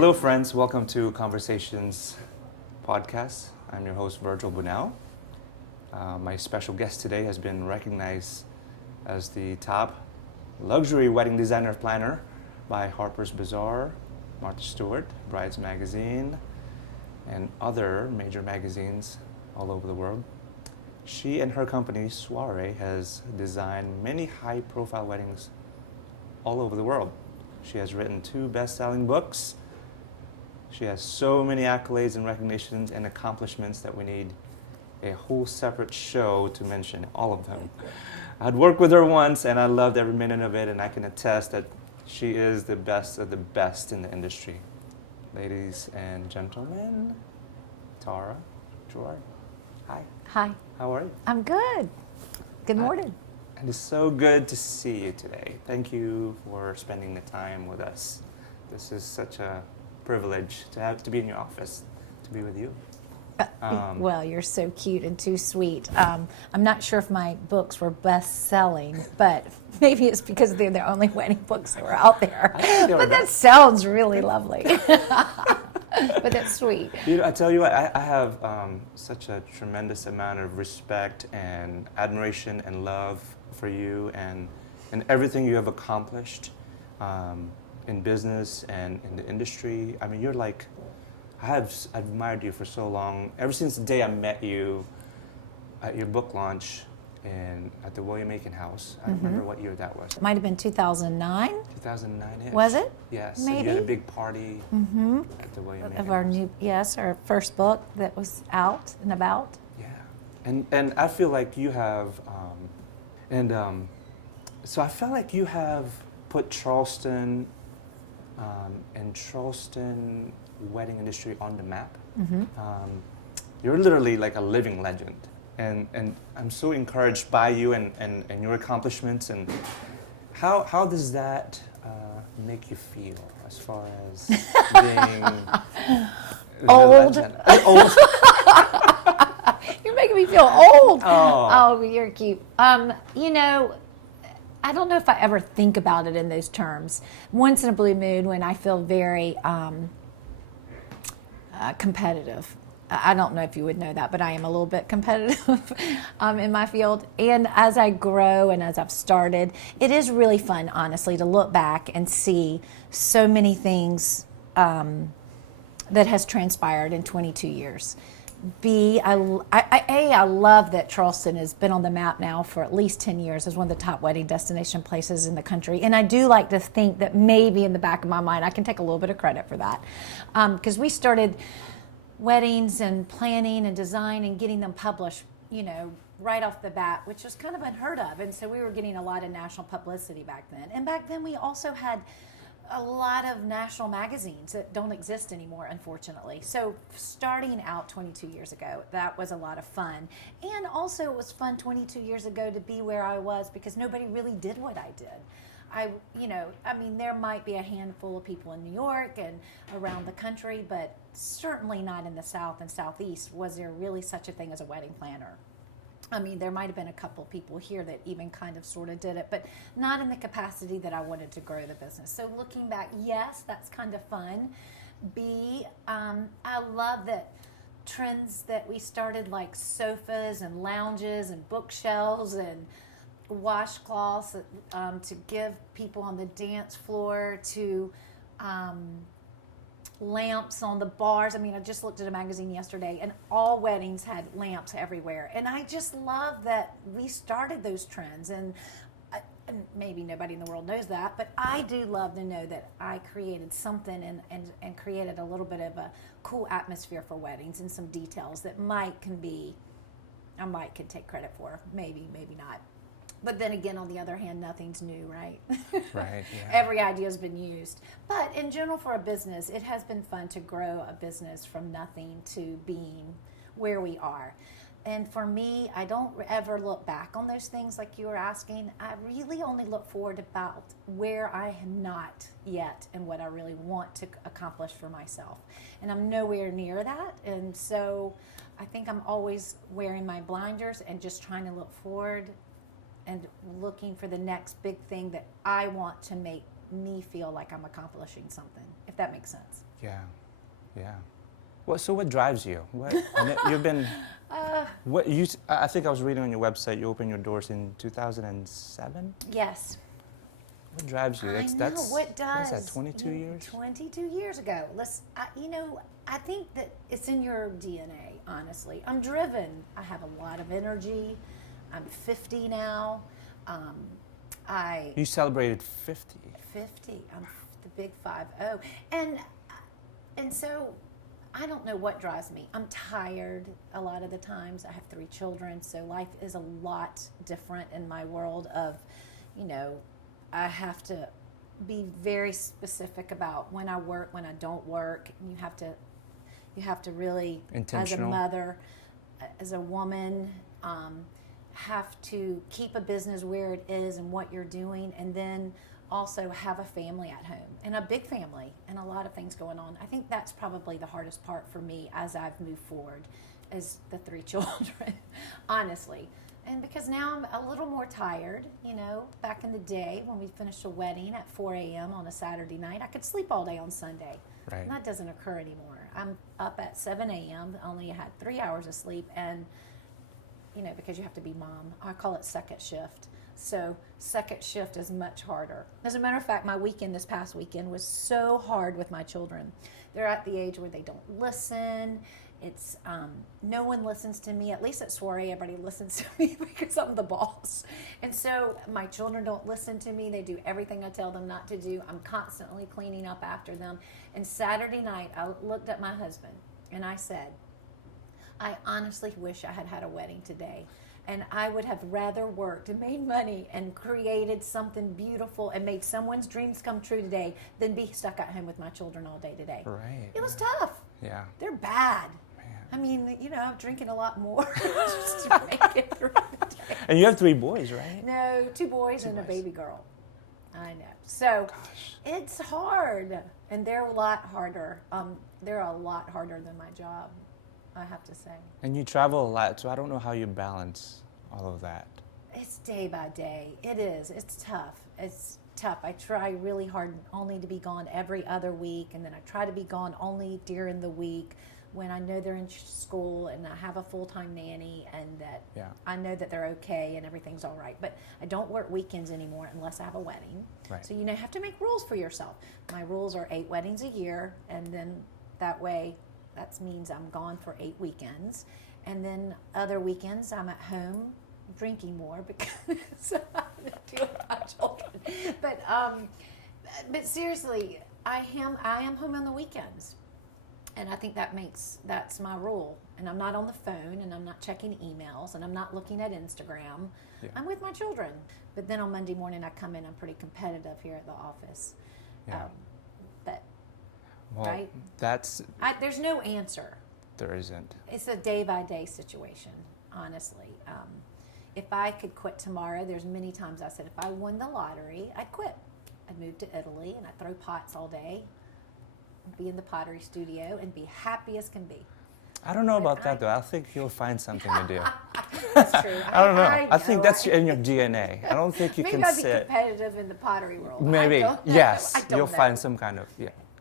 Hello, friends. Welcome to Conversations podcast. I'm your host, Virgil Bunau. My special guest today has been recognized as the top luxury wedding designer planner by Harper's Bazaar, Martha Stewart, Brides Magazine, and other major magazines all over the world. She and her company, Soiree, has designed many high-profile weddings all over the world. She has written 2 best-selling books. She has so many accolades and recognitions and accomplishments that we need a whole separate show to mention all of them. I'd worked with her once and I loved every minute of it, and I can attest that she is the best of the best in the industry. Ladies and gentlemen, Tara Guerard. Hi. Hi. How are you? I'm good. Good morning. And it's so good to see you today. Thank you for spending the time with us. This is such a privilege to be in your office, to be with you. Well, you're so cute and too sweet. I'm not sure if my books were best-selling, but maybe it's because they're the only wedding books that were out there. But that sounds really lovely. But that's sweet. You know, I tell you what, I have such a tremendous amount of respect and admiration and love for you and everything you have accomplished in business and in the industry. I mean, you're like, I have admired you for so long. Ever since the day I met you at your book launch at the William Aiken House. I don't remember what year that was. It might have been 2009. 2009-ish. Was it? Yes. Maybe. So you had a big party at the William Aiken Of our House. our first book that was out and about. Yeah. And I feel like you have, so I felt like you have put Charleston and Charleston wedding industry on the map. You're literally like a living legend. And I'm so encouraged by you and your accomplishments. And how does that make you feel as far as being Old. the legend? Old. You're making me feel old. Oh. Oh, you're cute. You know, I don't know if I ever think about it in those terms. Once in a blue moon when I feel very competitive. I don't know if you would know that, but I am a little bit competitive in my field. And as I grow and as I've started, it is really fun, honestly, to look back and see so many things that has transpired in 22 years. I love that Charleston has been on the map now for at least 10 years as one of the top wedding destination places in the country. And I do like to think that maybe in the back of my mind, I can take a little bit of credit for that. Because we started weddings and planning and design and getting them published, you know, right off the bat, which was kind of unheard of. And so we were getting a lot of national publicity back then. And back then we also had a lot of national magazines that don't exist anymore, unfortunately. So starting out 22 years ago, that was a lot of fun. And also it was fun 22 years ago to be where I was because nobody really did what I did. There might be a handful of people in New York and around the country, but certainly not in the South and Southeast was there really such a thing as a wedding planner. I mean, there might have been a couple people here that even kind of sort of did it, but not in the capacity that I wanted to grow the business. So looking back, yes, that's kind of fun. B, I love that trends that we started like sofas and lounges and bookshelves and washcloths to give people on the dance floor, to lamps on the bars. I mean, I just looked at a magazine yesterday and all weddings had lamps everywhere. And I just love that we started those trends. And maybe nobody in the world knows that, but I do love to know that I created something and created a little bit of a cool atmosphere for weddings and some details that I might could take credit for. Maybe not. But then again, on the other hand, nothing's new, right? Right. Yeah. Every idea has been used. But in general, for a business, it has been fun to grow a business from nothing to being where we are. And for me, I don't ever look back on those things like you were asking. I really only look forward about where I am not yet and what I really want to accomplish for myself. And I'm nowhere near that. And so I think I'm always wearing my blinders and just trying to look forward and looking for the next big thing that I want to make me feel like I'm accomplishing something, if that makes sense. Yeah, yeah. So what drives you? You've been. I think I was reading on your website. You opened your doors in 2007. Yes. What drives you? I know what does. What is that? 22 years. 22 years ago. I think that it's in your DNA. Honestly, I'm driven. I have a lot of energy. I'm 50 now. You celebrated 50. 50. I'm the big 50. And so I don't know what drives me. I'm tired a lot of the times. I have 3 children, so life is a lot different in my world of, I have to be very specific about when I work, when I don't work. And you have to really, as a mother, as a woman, have to keep a business where it is and what you're doing, and then also have a family at home, and a big family, and a lot of things going on. I think that's probably the hardest part for me as I've moved forward, is the 3 children, honestly. And because now I'm a little more tired, back in the day when we finished a wedding at 4 a.m. on a Saturday night, I could sleep all day on Sunday. Right. And that doesn't occur anymore. I'm up at 7 a.m., only had 3 hours of sleep, and because you have to be mom. I call it second shift. So second shift is much harder. As a matter of fact, my weekend this past weekend was so hard with my children. They're at the age where they don't listen. It's no one listens to me. At least at Soiree, everybody listens to me because I'm the boss. And so my children don't listen to me. They do everything I tell them not to do. I'm constantly cleaning up after them. And Saturday night, I looked at my husband and I said, I honestly wish I had had a wedding today. And I would have rather worked and made money and created something beautiful and made someone's dreams come true today than be stuck at home with my children all day today. Right. It was tough. Yeah. They're bad. Man. I mean, I'm drinking a lot more just to make it through the day. And you have 3 boys, right? No, 2 boys and a baby girl. I know. So it's hard. And they're a lot harder. They're a lot harder than my job, I have to say. And you travel a lot, so I don't know how you balance all of that. It's day by day. It is. It's tough. It's tough. I try really hard only to be gone every other week, and then I try to be gone only during the week when I know they're in school and I have a full-time nanny and that I know that they're okay and everything's all right. But I don't work weekends anymore unless I have a wedding. Right. So you have to make rules for yourself. My rules are 8 weddings a year, and then that way that means I'm gone for 8 weekends. And then other weekends I'm at home drinking more because I deal with my children. But seriously, I am home on the weekends. And I think that's my rule. And I'm not on the phone, and I'm not checking emails, and I'm not looking at Instagram. Yeah. I'm with my children. But then on Monday morning I come in, I'm pretty competitive here at the office. Yeah. Right? There's no answer. There isn't. It's a day-by-day situation, honestly. If I could quit tomorrow, there's many times I said if I won the lottery, I'd quit. I'd move to Italy, and I'd throw pots all day, be in the pottery studio, and be happy as can be. I don't know about that, though. I think you'll find something to do. That's true. I don't know. I think that's in your DNA. I don't think you Maybe can I'd sit. be competitive in the pottery world. Maybe. Yes. You'll know. find some kind of,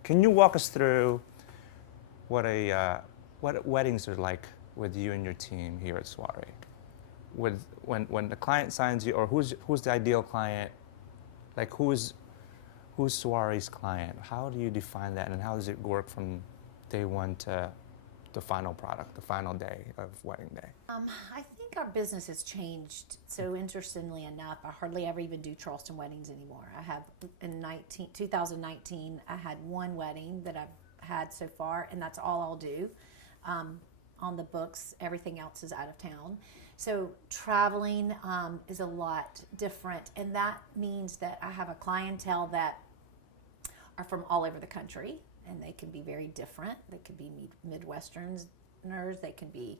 Can you walk us through what weddings are like with you and your team here at Soiree? When the client signs you, or who's the ideal client? Like who's Soiree's client? How do you define that, and how does it work from day one to the final product, the final day of wedding day? I think our business has changed. So interestingly enough, I hardly ever even do Charleston weddings anymore. I have in 2019, I had 1 wedding that I've had so far, and that's all I'll do. On the books, everything else is out of town. So traveling is a lot different, and that means that I have a clientele that are from all over the country, and they can be very different. They could be Midwesterners, they can be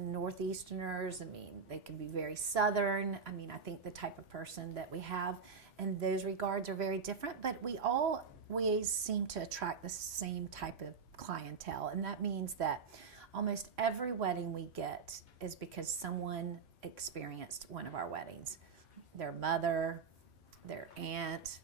Northeasterners. They can be very Southern. I think the type of person that we have in those regards are very different, but we always seem to attract the same type of clientele, and that means that almost every wedding we get is because someone experienced one of our weddings. Their mother, their aunt,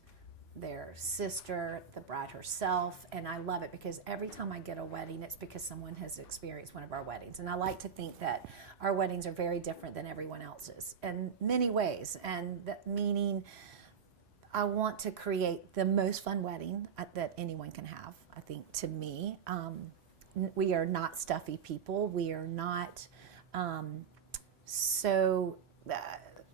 their sister, the bride herself, and I love it because every time I get a wedding, it's because someone has experienced one of our weddings. And I like to think that our weddings are very different than everyone else's in many ways, and that meaning I want to create the most fun wedding that anyone can have. I think to me, we are not stuffy people. We are not so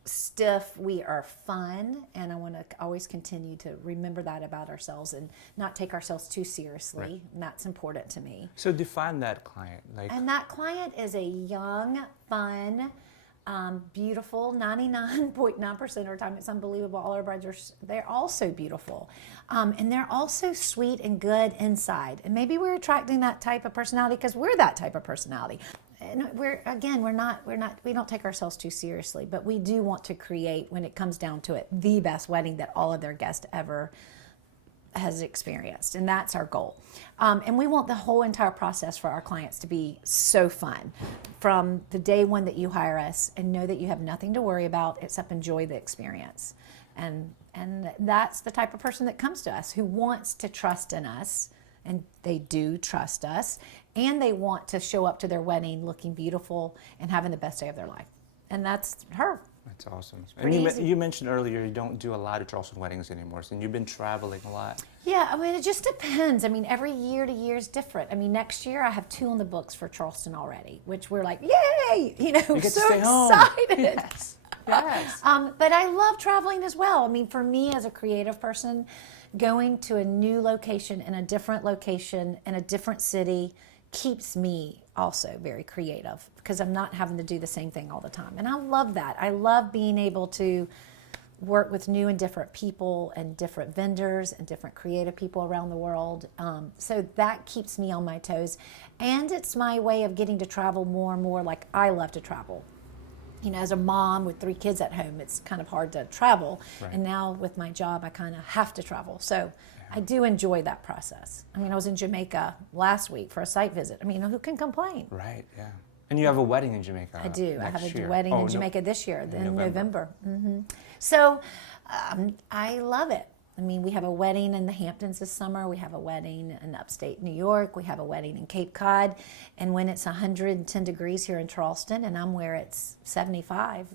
stiff. We are fun, and I want to always continue to remember that about ourselves and not take ourselves too seriously. Right. And that's important to me. So define that client. And that client is a young, fun, beautiful. 99.9% of the time, it's unbelievable. All our brides they're all so beautiful, and they're also sweet and good inside. And maybe we're attracting that type of personality because we're that type of personality. And we don't take ourselves too seriously, but we do want to create, when it comes down to it, the best wedding that all of their guests ever has experienced, and that's our goal. And we want the whole entire process for our clients to be so fun, from the day one that you hire us and know that you have nothing to worry about except enjoy the experience. And that's the type of person that comes to us, who wants to trust in us, and they do trust us, and they want to show up to their wedding looking beautiful and having the best day of their life. And that's her. That's awesome. And you mentioned earlier you don't do a lot of Charleston weddings anymore, so you've been traveling a lot. Yeah, I mean, it just depends. I mean, every year to year is different. I mean, next year I have 2 on the books for Charleston already, which we're like, yay! You know, you get so to stay excited. Home. Yes. Yes. But I love traveling as well. I mean, for me as a creative person, going to a new location in a different location in a different city keeps me also very creative because I'm not having to do the same thing all the time. And I love that. I love being able to work with new and different people and different vendors and different creative people around the world. So that keeps me on my toes. And it's my way of getting to travel more and more. Like, I love to travel. You know, as a mom with 3 kids at home, it's kind of hard to travel. Right. And now with my job, I kind of have to travel. So I do enjoy that process. I mean, I was in Jamaica last week for a site visit. I mean, who can complain? Right, yeah. And you have a wedding in Jamaica. I do. I have year. a wedding in Jamaica this year, in November. Mm-hmm. So I love it. I mean, we have a wedding in the Hamptons this summer. We have a wedding in upstate New York. We have a wedding in Cape Cod. And when it's 110 degrees here in Charleston and I'm where it's 75,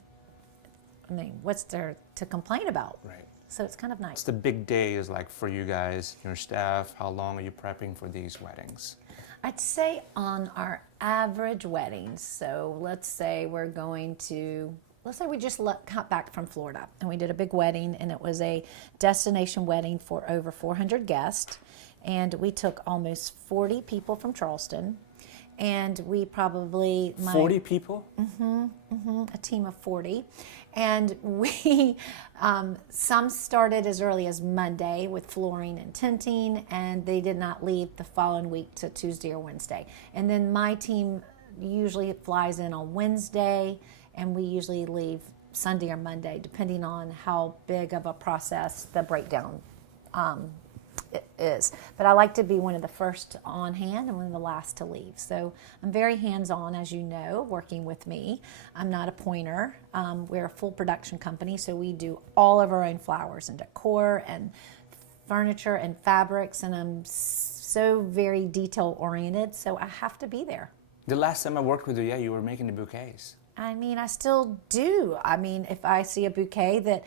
I mean, what's there to complain about? Right. So it's kind of nice. What's the big day is like for you guys, your staff? How long are you prepping for these weddings? I'd say on our average weddings, so let's say we just got back from Florida and we did a big wedding, and it was a destination wedding for over 400 guests, and we took almost 40 people from Charleston, and we probably 40 people? A team of 40, and we some started as early as Monday with flooring and tinting, and they did not leave the following week to Tuesday or Wednesday. And then my team usually flies in on Wednesday, and we usually leave Sunday or Monday, depending on how big of a process the breakdown it is. But I like to be one of the first on hand and one of the last to leave. So I'm very hands-on, as you know, working with me. I'm not a pointer. We're a full production company, so we do all of our own flowers and decor and furniture and fabrics, and I'm so very detail-oriented, so I have to be there. The last time I worked with you, you were making the bouquets. I mean, I still do. I mean, if I see a bouquet that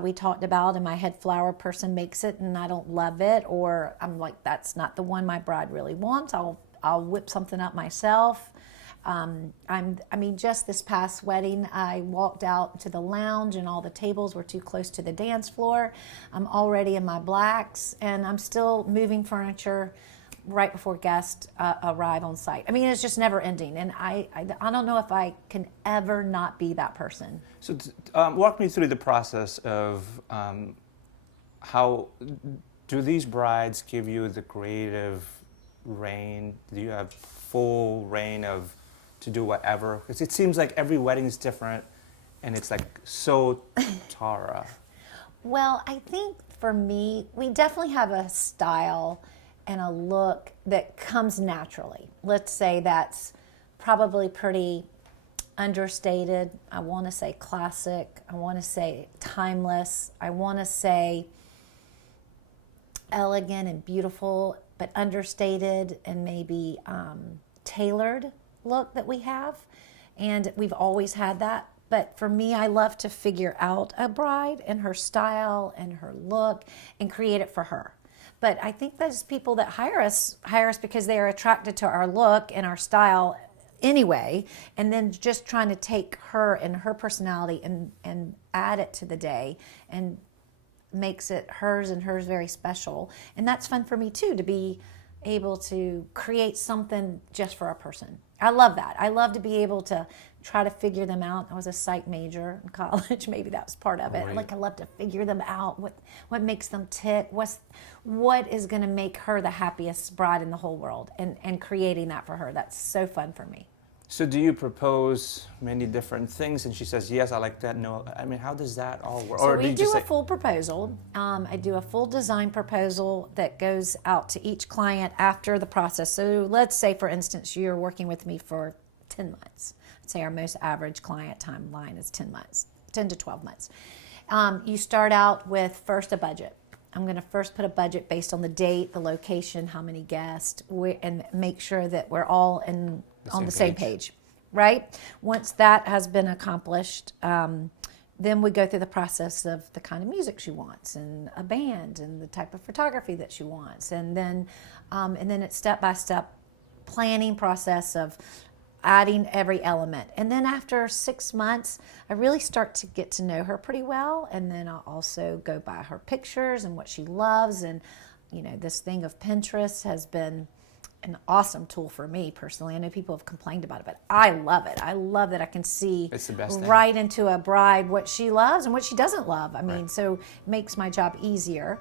we talked about and my head flower person makes it and I don't love it, or I'm like, that's not the one my bride really wants, I'll whip something up myself. Just this past wedding, I walked out to the lounge and all the tables were too close to the dance floor. I'm already in my blacks and I'm still moving furniture right before guests arrive on site. I mean, it's just never ending, and I don't know if I can ever not be that person. So walk me through the process of how do these brides give you the creative reign? Do you have full reign to do whatever? Because it seems like every wedding is different, and it's like so Tara. Well, I think for me, we definitely have a style and a look that comes naturally. Let's say that's probably pretty understated. I want to say classic. I want to say timeless. I want to say elegant and beautiful, but understated and maybe tailored look that we have. And we've always had that. But for me, I love to figure out a bride and her style and her look and create it for her. But I think those people that hire us because they are attracted to our look and our style anyway, and then just trying to take her and her personality and add it to the day and makes it hers and hers very special. And that's fun for me too, to be able to create something just for a person. I love that. I love to be able to try to figure them out. I was a psych major in college. Maybe that was part of it. Right. Like, I love to figure them out. What makes them tick? What is going to make her the happiest bride in the whole world? And creating that for her. That's so fun for me. So do you propose many different things and she says, yes, I like that, no? I mean, how does that all work? So we do a full proposal. I do a full design proposal that goes out to each client after the process. So let's say, for instance, you're working with me for 10 months. I'd say our most average client timeline is 10 months, 10 to 12 months. You start out with first a budget. I'm going to first put a budget based on the date, the location, how many guests, and make sure that we're all on the same page, right? Once that has been accomplished, then we go through the process of the kind of music she wants and a band and the type of photography that she wants. And then it's step-by-step planning process of adding every element. And then after 6 months, I really start to get to know her pretty well. And then I'll also go by her pictures and what she loves. And, this thing of Pinterest has been an awesome tool for me personally. I know people have complained about it, but I love it. I love that I can see it's the best right into a bride what she loves and what she doesn't love. I mean, right. So it makes my job easier.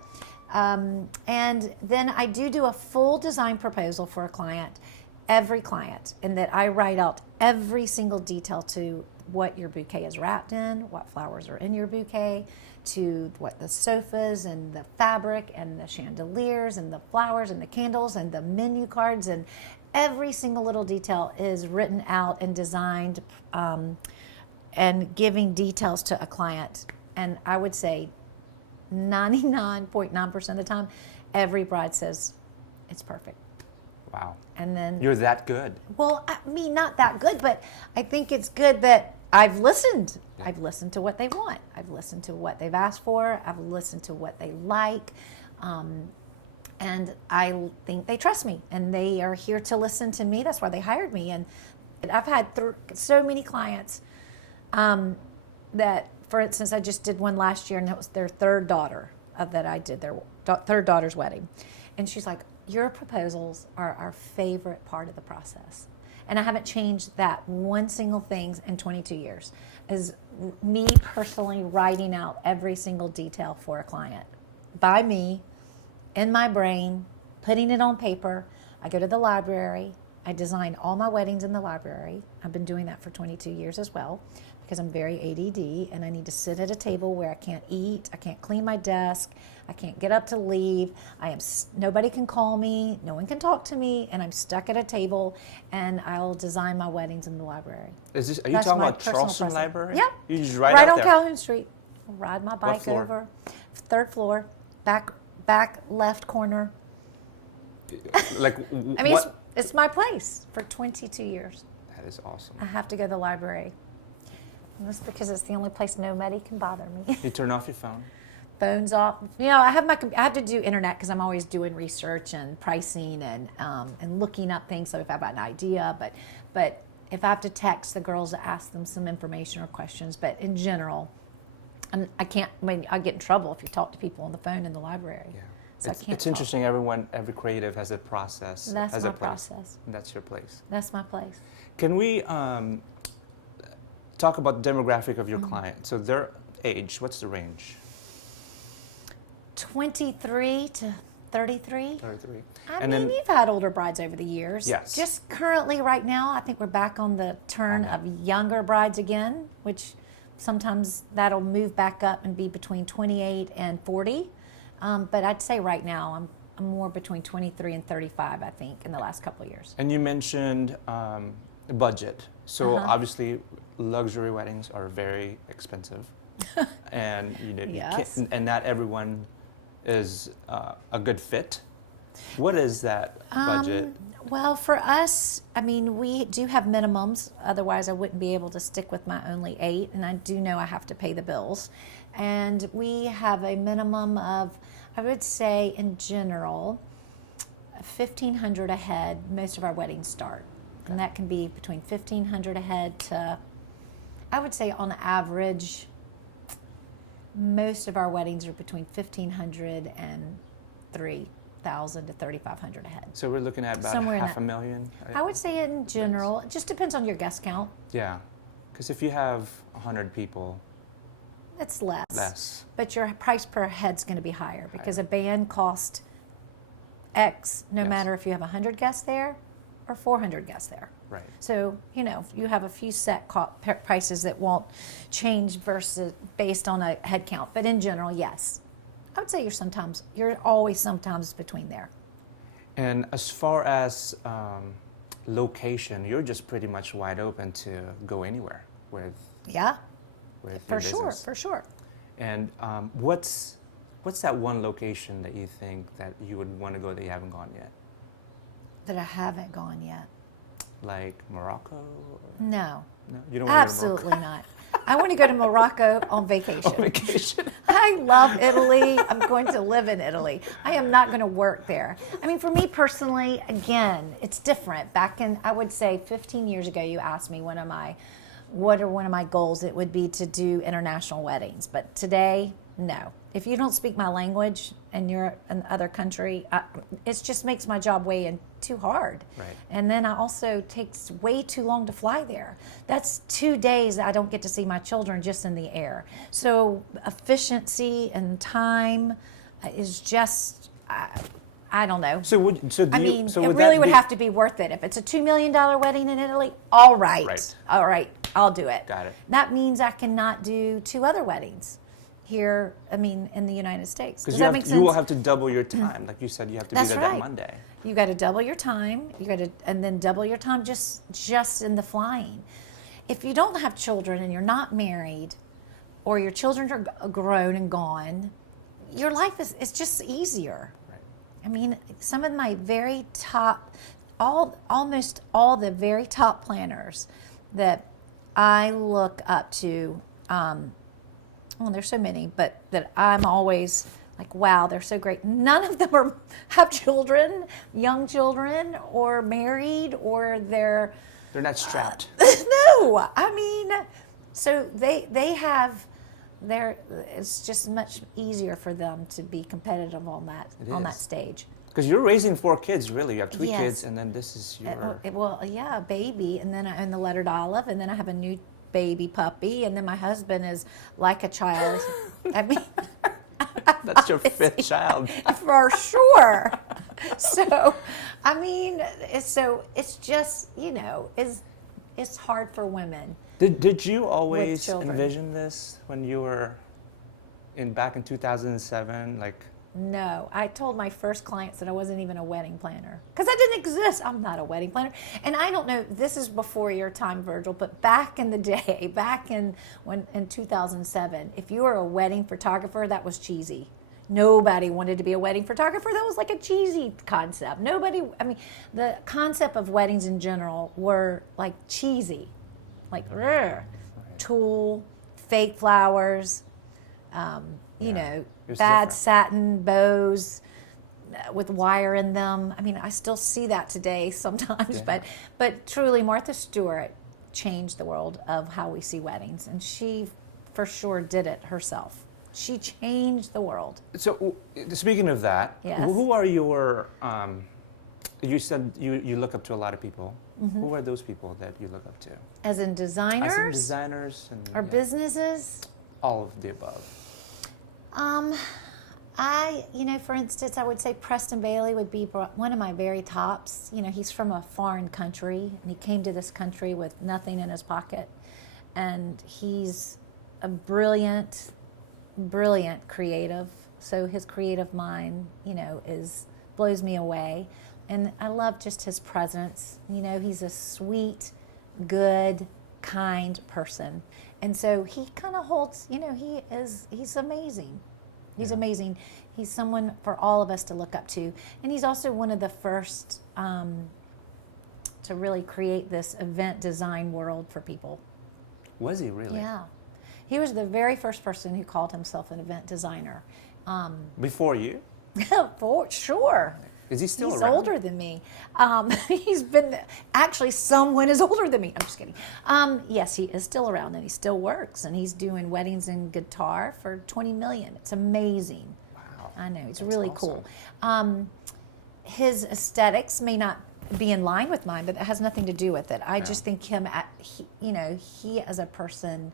And then I do a full design proposal for a client, every client, and that I write out every single detail to what your bouquet is wrapped in, what flowers are in your bouquet, to what the sofas and the fabric and the chandeliers and the flowers and the candles and the menu cards, and every single little detail is written out and designed, and giving details to a client. And I would say 99.9% of the time, every bride says it's perfect. Wow. And then you're that good. Well, I mean, not that good, but I think it's good that I've listened. Yeah. I've listened to what they want. I've listened to what they've asked for. I've listened to what they like. And I think they trust me and they are here to listen to me. That's why they hired me. And I've had so many clients that, for instance, I just did one last year and it was their third daughter that I did, their third daughter's wedding. And she's like, your proposals are our favorite part of the process. And I haven't changed that one single thing in 22 years, is me personally writing out every single detail for a client by me, in my brain, putting it on paper. I go to the library. I design all my weddings in the library. I've been doing that for 22 years as well, because I'm very ADD and I need to sit at a table where I can't eat, I can't clean my desk, I can't get up to leave. Nobody can call me, no one can talk to me, and I'm stuck at a table, and I'll design my weddings in the library. Are you talking about Charleston Library? Yep. You just right out on there. Calhoun Street. I'll ride my bike over, third floor, back left corner. Like, I mean, it's my place for 22 years. That is awesome. I have to go to the library. And that's because it's the only place nobody can bother me. You turn off your phone. Phones off. I have to do internet because I'm always doing research and pricing and looking up things. So if I have an idea, but if I have to text the girls to ask them some information or questions, but in general, I can't. I mean, I get in trouble if you talk to people on the phone in the library. Yeah. So it's interesting. Every creative has a process. That's has my a place. process. And that's your place. That's my place. Can we talk about the demographic of your client? So their age, what's the range? 23 to 33. 33. I mean, you've had older brides over the years. Yes. Just currently right now, I think we're back on the turn of younger brides again, which sometimes that'll move back up and be between 28 and 40. But I'd say right now I'm more between 23 and 35, I think, in the last couple of years. And you mentioned budget. So obviously luxury weddings are very expensive. And Yes. and not everyone is a good fit? What is that budget? Well, for us, I mean, we do have minimums. Otherwise, I wouldn't be able to stick with my only 8. And I do know I have to pay the bills. And we have a minimum of, I would say, in general, $1,500 a head. Most of our weddings start. Okay. And that can be between $1,500 a head to, I would say, on average, most of our weddings are between $1,500 and $3,000 to $3,500 a head. So we're looking at about somewhere half a million? I would say in general. It just depends on your guest count. Yeah, because if you have 100 people, it's less. Less. But your price per head's going to be higher because a band costs X no matter if you have 100 guests there or 400 guests there. Right. So, you know, you have a few set prices that won't change versus based on a head count. But in general, yes. I would say you're always sometimes between there. And as far as location, you're just pretty much wide open to go anywhere with for business. For sure. And what's that one location that you think that you would want to go that you haven't gone yet? That I haven't gone yet. Like Morocco? No. No, you don't want Absolutely to go to Morocco? not. I want to go to Morocco on vacation. On vacation. I love Italy. I'm going to live in Italy. I am not going to work there. I mean, for me personally, again, it's different. Back in, I would say 15 years ago, you asked me what are one of my goals? It would be to do international weddings. But today, no. If you don't speak my language and you're in another country, it just makes my job way too hard. Right. And then takes way too long to fly there. That's 2 days I don't get to see my children just in the air. So efficiency and time is just, I don't know. So it really would have to be worth it. If it's a $2 million wedding in Italy, all right. All right, I'll do it. Got it. That means I cannot do 2 other weddings here, in the United States. Does that make sense? You will have to double your time. Like you said, you have to be there that Monday. You got to double your time. And then double your time just in the flying. If you don't have children and you're not married, or your children are grown and gone, your life is just easier. Right. I mean, some of my very top, almost all the very top planners that I look up to. Well, there's so many, but that I'm always like, wow, they're so great. None of them have children, young children, or married, or they're not strapped. No, I mean, so it's just much easier for them to be competitive on that stage. Because you're raising 4 kids, really. You have 3 kids, and then this is your... a baby, and then I own the lettered olive, and then I have a new baby puppy, and then my husband is like a child. I mean, that's your 5th child for sure. So, I mean, it's just it's hard for women. Did you always envision this when you were back in 2007? Like, no, I told my first clients that I wasn't even a wedding planner because I didn't exist. I'm not a wedding planner. And I don't know, this is before your time, Virgil, but back in the day, in 2007, if you were a wedding photographer, that was cheesy. Nobody wanted to be a wedding photographer. That was like a cheesy concept. The concept of weddings in general were like cheesy, like tulle, fake flowers, bad satin bows with wire in them. I mean, I still see that today sometimes, but truly Martha Stewart changed the world of how we see weddings, and she for sure did it herself. She changed the world. So speaking of that, who are your, you said you look up to a lot of people. Mm-hmm. Who are those people that you look up to? As in designers? As in designers. Or businesses? All of the above. For instance, I would say Preston Bailey would be one of my very tops. He's from a foreign country, and he came to this country with nothing in his pocket. And he's a brilliant creative. So his creative mind, blows me away. And I love just his presence. He's a sweet, good, kind person. And so he kind of holds, he's amazing. He's Yeah. amazing. He's someone for all of us to look up to. And he's also one of the first to really create this event design world for people. Was he really? Yeah. He was the very first person who called himself an event designer. Before you? For sure. Is he still He's around? older than me. He's been, actually, someone is older than me. I'm just kidding. Yes, he is still around and he still works and he's doing weddings and guitar for 20 million. It's amazing. Wow. I know, it's That's really awesome. cool. His aesthetics may not be in line with mine, but it has nothing to do with it. I just think he as a person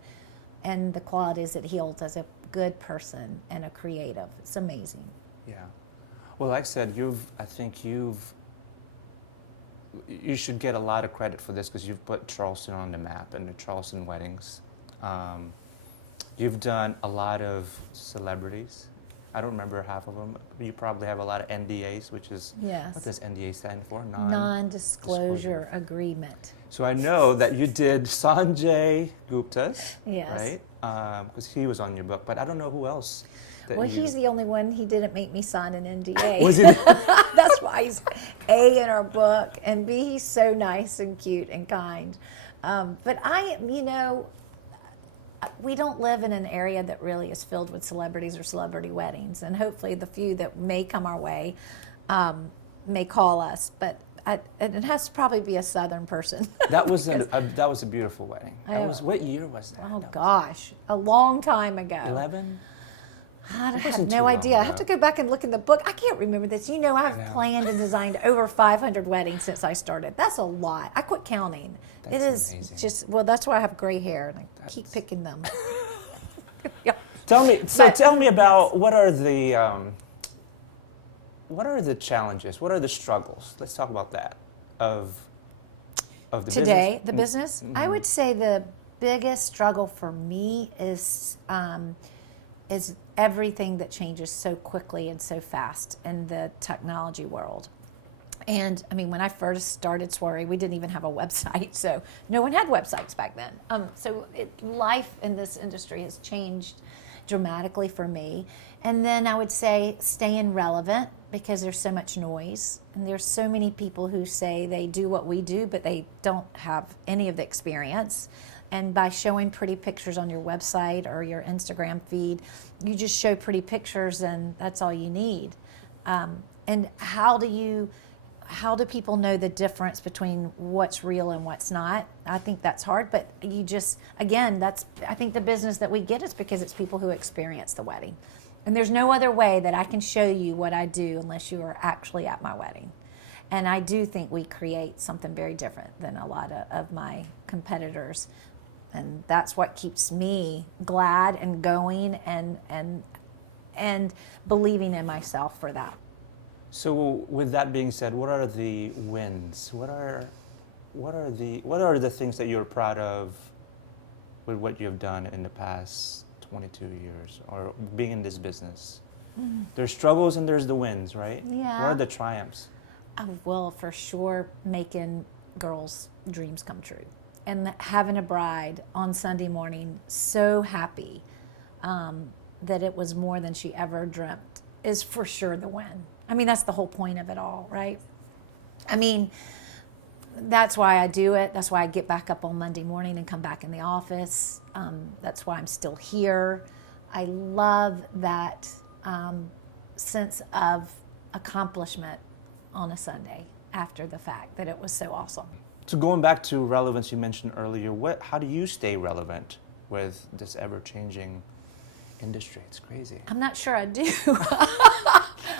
and the qualities that he holds as a good person and a creative, it's amazing. Yeah. Well, like I said, you should get a lot of credit for this because you've put Charleston on the map and the Charleston weddings. You've done a lot of celebrities. I don't remember half of them. You probably have a lot of NDAs, which is, Yes. what does NDA stand for? Non-disclosure agreement. So I know that you did Sanjay Gupta's, Yes. right? Because he was on your book, but I don't know who else. that Well, you- he's the only one. He didn't make me sign an NDA. Was he? That's why he's A in our book, and B, he's so nice and cute and kind. But we don't live in an area that really is filled with celebrities or celebrity weddings, and hopefully the few that may come our way may call us. But and it has to probably be a Southern person. That was a beautiful wedding. I That know. was, what year was that? Oh That was gosh, a long time ago. 11? I have wasn't too no long idea. I have ago. to go back and look in the book. I can't remember this. I've know. planned and designed over 500 weddings since I started. That's a lot. I quit counting. It That's is amazing. just, well, that's why I have gray hair and I keep picking them. Yeah. Tell me But- about what are the challenges? What are the struggles? Let's talk about that of the Today, business. the business, I would say the biggest struggle for me is everything that changes so quickly and so fast in the technology world. And I mean, when I first started Soiree, we didn't even have a website, so no one had websites back then. Life in this industry has changed dramatically for me. And then I would say staying relevant, because there's so much noise and there's so many people who say they do what we do, but they don't have any of the experience. And by showing pretty pictures on your website or your Instagram feed, you just show pretty pictures and that's all you need. And how do people know the difference between what's real and what's not? I think that's hard, but I think the business that we get is because it's people who experience the wedding. And there's no other way that I can show you what I do unless you are actually at my wedding. And I do think we create something very different than a lot of my competitors. And that's what keeps me glad and going and believing in myself for that. So with that being said, what are the wins? What are the things that you're proud of with what you've done in the past 22 years or being in this business? There's struggles and there's the wins, right? Yeah. What are the triumphs? Well, for sure, making girls' dreams come true. And having a bride on Sunday morning so happy that it was more than she ever dreamt is for sure the win. I mean, that's the whole point of it all, right? I mean, that's why I do it. That's why I get back up on Monday morning and come back in the office. That's why I'm still here. I love that sense of accomplishment on a Sunday after the fact, that it was so awesome. So going back to relevance, you mentioned earlier, how do you stay relevant with this ever-changing industry? It's crazy. I'm not sure I do.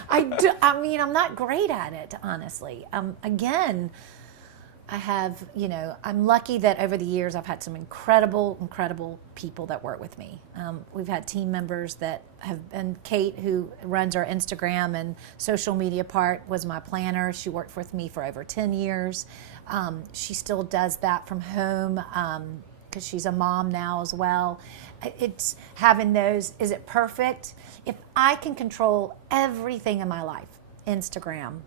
I mean, I'm not great at it, honestly. Again, I'm lucky that over the years I've had some incredible people that work with me. We've had team members that have been, Kate, who runs our Instagram and social media part, was my planner. She worked with me for over 10 years. She still does that from home because she's a mom now as well. It's having those, is it perfect? If I can control everything in my life, Instagram,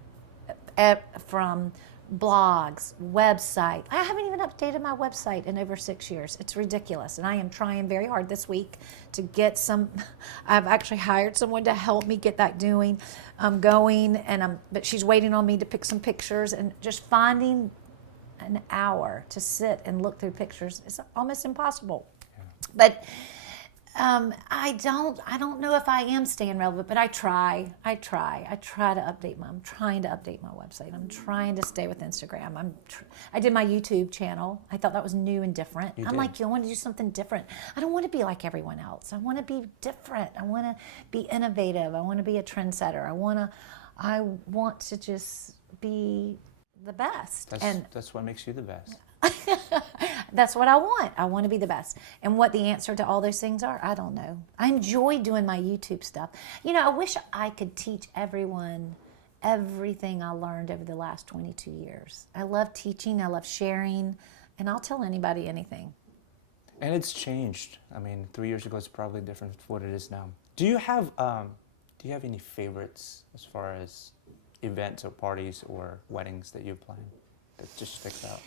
from blogs, website. I haven't even updated my website in over 6 years. It's ridiculous. And I am trying very hard this week to get some, I've actually hired someone to help me get that going, but she's waiting on me to pick some pictures, and just finding an hour to sit and look through pictures is almost impossible. Yeah. But I don't know if I am staying relevant, but I try to update I'm trying to update my website. I'm trying to stay with Instagram. I did my YouTube channel. I thought that was new and different. I want to do something different. I don't want to be like everyone else. I want to be different. I want to be innovative. I want to be a trendsetter. I want to just be the best. That's what makes you the best. That's what I want. I want to be the best. And what the answer to all those things are, I don't know. I enjoy doing my YouTube stuff. I wish I could teach everyone everything I learned over the last 22 years. I love teaching. I love sharing. And I'll tell anybody anything. And it's changed. 3 years ago, it's probably different from what it is now. Do you have any favorites as far as events or parties or weddings that you plan that just sticks out?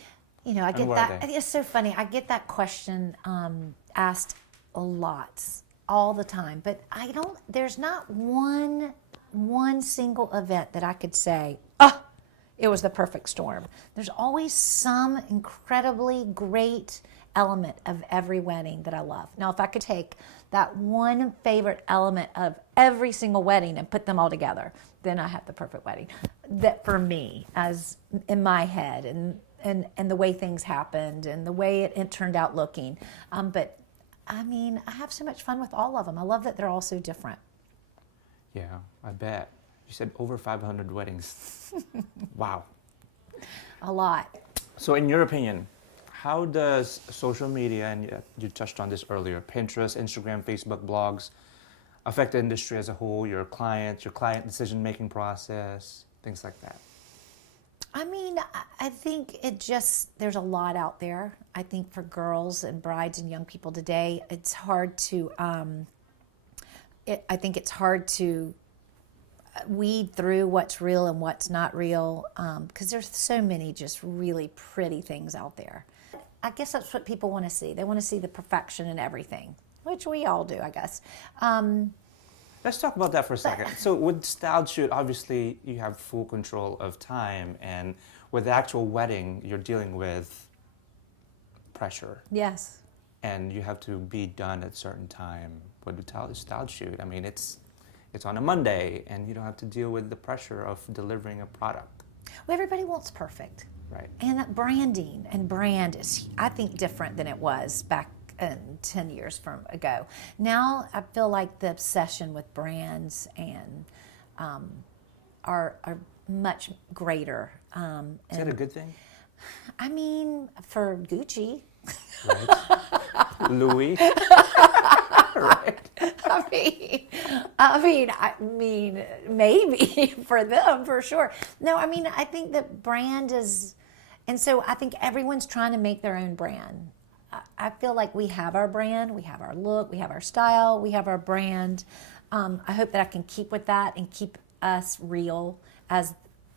I get that. It's so funny. I get that question asked a lot, all the time. But there's not one single event that I could say, it was the perfect storm. There's always some incredibly great element of every wedding that I love. Now, if I could take that one favorite element of every single wedding and put them all together, then I have the perfect wedding. That for me, as in my head, and the way things happened and the way it turned out looking. But I have so much fun with all of them. I love that they're all so different. Yeah, I bet. You said over 500 weddings. Wow. A lot. So in your opinion, how does social media, and you touched on this earlier, Pinterest, Instagram, Facebook, blogs, affect the industry as a whole, your client decision-making process, things like that? I think there's a lot out there. I think for girls and brides and young people today, it's hard to, weed through what's real and what's not real, because there's so many just really pretty things out there. I guess that's what people want to see. They want to see the perfection in everything, which we all do, I guess. Let's talk about that for a second. So with styled shoot, obviously you have full control of time, and with the actual wedding, you're dealing with pressure. Yes. And you have to be done at a certain time. With the styled shoot, it's on a Monday, and you don't have to deal with the pressure of delivering a product. Well, everybody wants perfect. Right. And that brand is, I think, different than it was back 10 years from ago. Now I feel like the obsession with brands and are much greater. Is that a good thing? For Gucci. Right. Louis. Right. Maybe for them, for sure. No, I think that brand is, and so I think everyone's trying to make their own brand. I feel like we have our brand, we have our look, we have our style, we have our brand. I hope that I can keep with that and keep us real as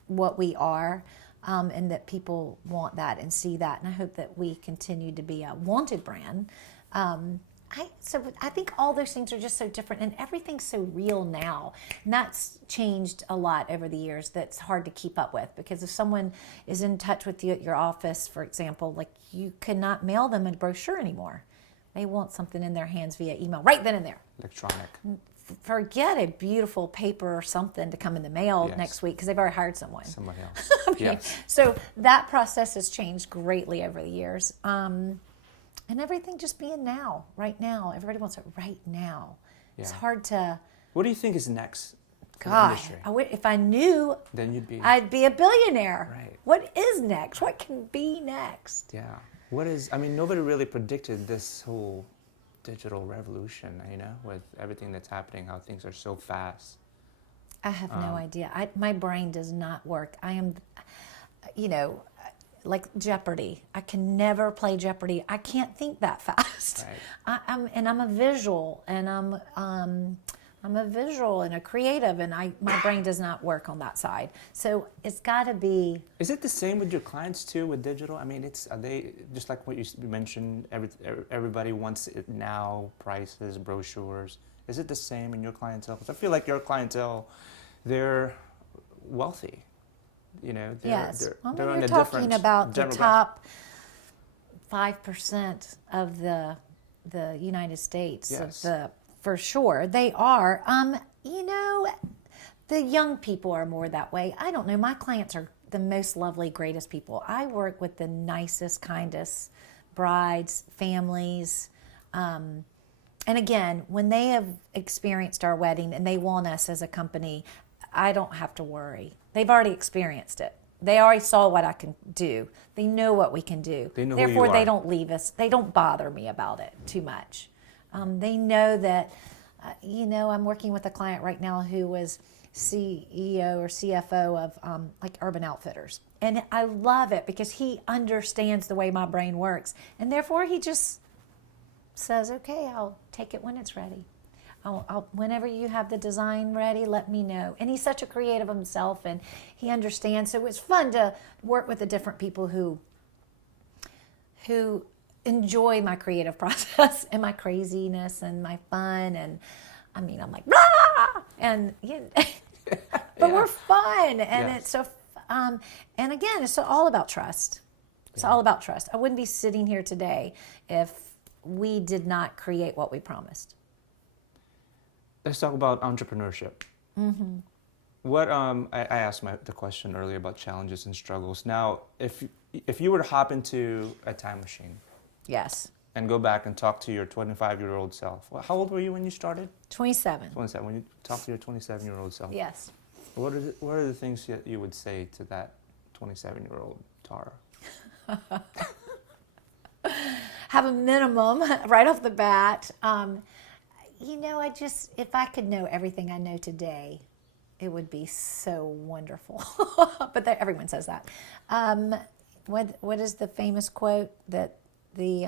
what we are, and that people want that and see that. And I hope that we continue to be a wanted brand. I think all those things are just so different, and everything's so real now. And that's changed a lot over the years. That's hard to keep up with, because if someone is in touch with you at your office, for example, like, you cannot mail them a brochure anymore. They want something in their hands via email right then and there. Electronic. Forget a beautiful paper or something to come in the mail next week, because they've already hired someone. Somebody else. Yes. So that process has changed greatly over the years. And everything just being now, right now. Everybody wants it right now. Yeah. It's hard to... What do you think is next for the God, industry? if I knew, then I'd be a billionaire. Right. What is next? What can be next? Yeah. Nobody really predicted this whole digital revolution, with everything that's happening, how things are so fast. I have no idea. My brain does not work. I am, like Jeopardy. I can never play Jeopardy. I can't think that fast. Right. I'm a visual, and I'm I'm a visual and a creative, and my brain does not work on that side. So it's got to be. Is it the same with your clients too with digital? I mean, are they just like what you mentioned? Everybody wants it now, prices, brochures. Is it the same in your clientele? Because I feel like your clientele, they're wealthy. You know, Yes. they're on You're a talking different about the demographic. top 5% of the United States. Yes. For sure, they are. You know, the young people are more that way. I don't know. My clients are the most lovely, greatest people. I work with the nicest, kindest brides, families. And again, when they have experienced our wedding and they want us as a company, I don't have to worry. They've already experienced it. They already saw what I can do. They know what we can do. They know Therefore, who you they are. don't leave us. They don't bother me about it too much. They know that, I'm working with a client right now who was CEO or CFO of like Urban Outfitters. And I love it because he understands the way my brain works. And therefore, he just says, okay, I'll take it when it's ready. Whenever you have the design ready, let me know. And he's such a creative himself, and he understands. So it's fun to work with the different people who enjoy my creative process and my craziness and my fun. And I mean, I'm like, rah! And but we're fun, and Yes. it's so. And again, it's all about trust. It's all about trust. I wouldn't be sitting here today if we did not create what we promised. Let's talk about entrepreneurship. Mm-hmm. What I asked the question earlier about challenges and struggles. Now, if you were to hop into a time machine, Yes. and go back and talk to your 25-year-old self. Well, how old were you when you started? 27. 27. When you talk to your 27-year-old self. Yes. What are the things that you would say to that 27-year-old Tara? Have a minimum right off the bat. If I could know everything I know today, it would be so wonderful. But everyone says that. What is the famous quote that the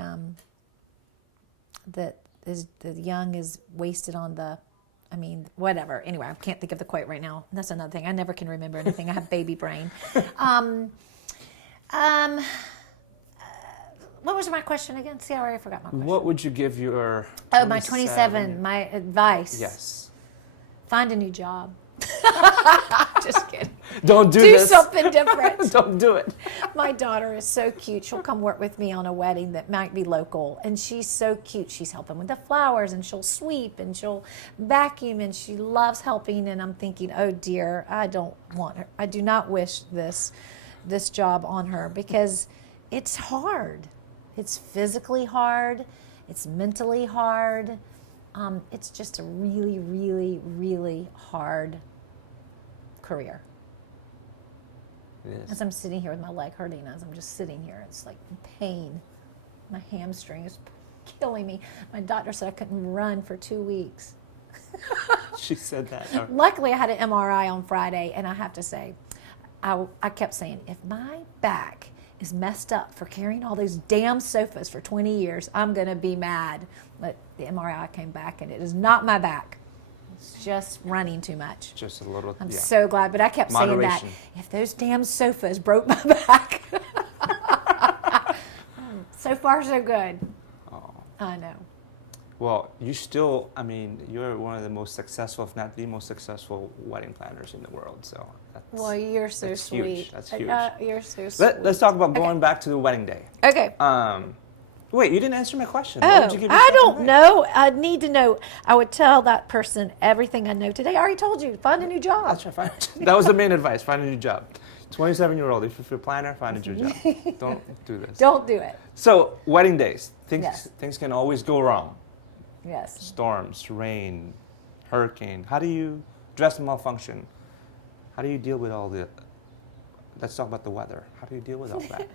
young is wasted on the, whatever. Anyway, I can't think of the quote right now. That's another thing. I never can remember anything. I have baby brain. What was my question again? See, I already forgot my question. What would you give your My 27, my advice. Yes. Find a new job. Just kidding. Don't do Do this. something different. Don't do it. My daughter is so cute. She'll come work with me on a wedding that might be local. And she's so cute. She's helping with the flowers, and she'll sweep, and she'll vacuum, and she loves helping. And I'm thinking, oh dear, I don't want her. I do not wish this job on her because it's hard. It's physically hard. It's mentally hard. It's just a really, really, really hard career. It is. As I'm sitting here with my leg hurting, as I'm just sitting here, it's like pain. My hamstring is killing me. My doctor said I couldn't run for 2 weeks. She said that. Luckily, I had an MRI on Friday, and I have to say, I kept saying, if my back is messed up for carrying all those damn sofas for 20 years, I'm going to be mad. But the MRI came back, and it is not my back. It's just running too much. Just a little. I'm yeah. so glad, but I kept saying that. Moderation. If those damn sofas broke my back. So far, so good. Oh. I know. Well, you're one of the most successful, if not the most successful wedding planners in the world. So Well, you're so that's sweet. huge. That's huge. You're so sweet. Let's talk about going back to the wedding day. Okay. Wait, you didn't answer my question. What would you give I yourself don't tonight? know. I need to know. I would tell that person everything I know today. I already told you. Find a new job. That's right. That was the main advice. Find a new job. 27-year-old, if you're a planner, find a new job. Don't do this. Don't do it. So, wedding days. Yes. Things can always go wrong. Yes. Storms, rain, hurricane. How do you dress malfunction? How do you deal with all the... Let's talk about the weather. How do you deal with all that?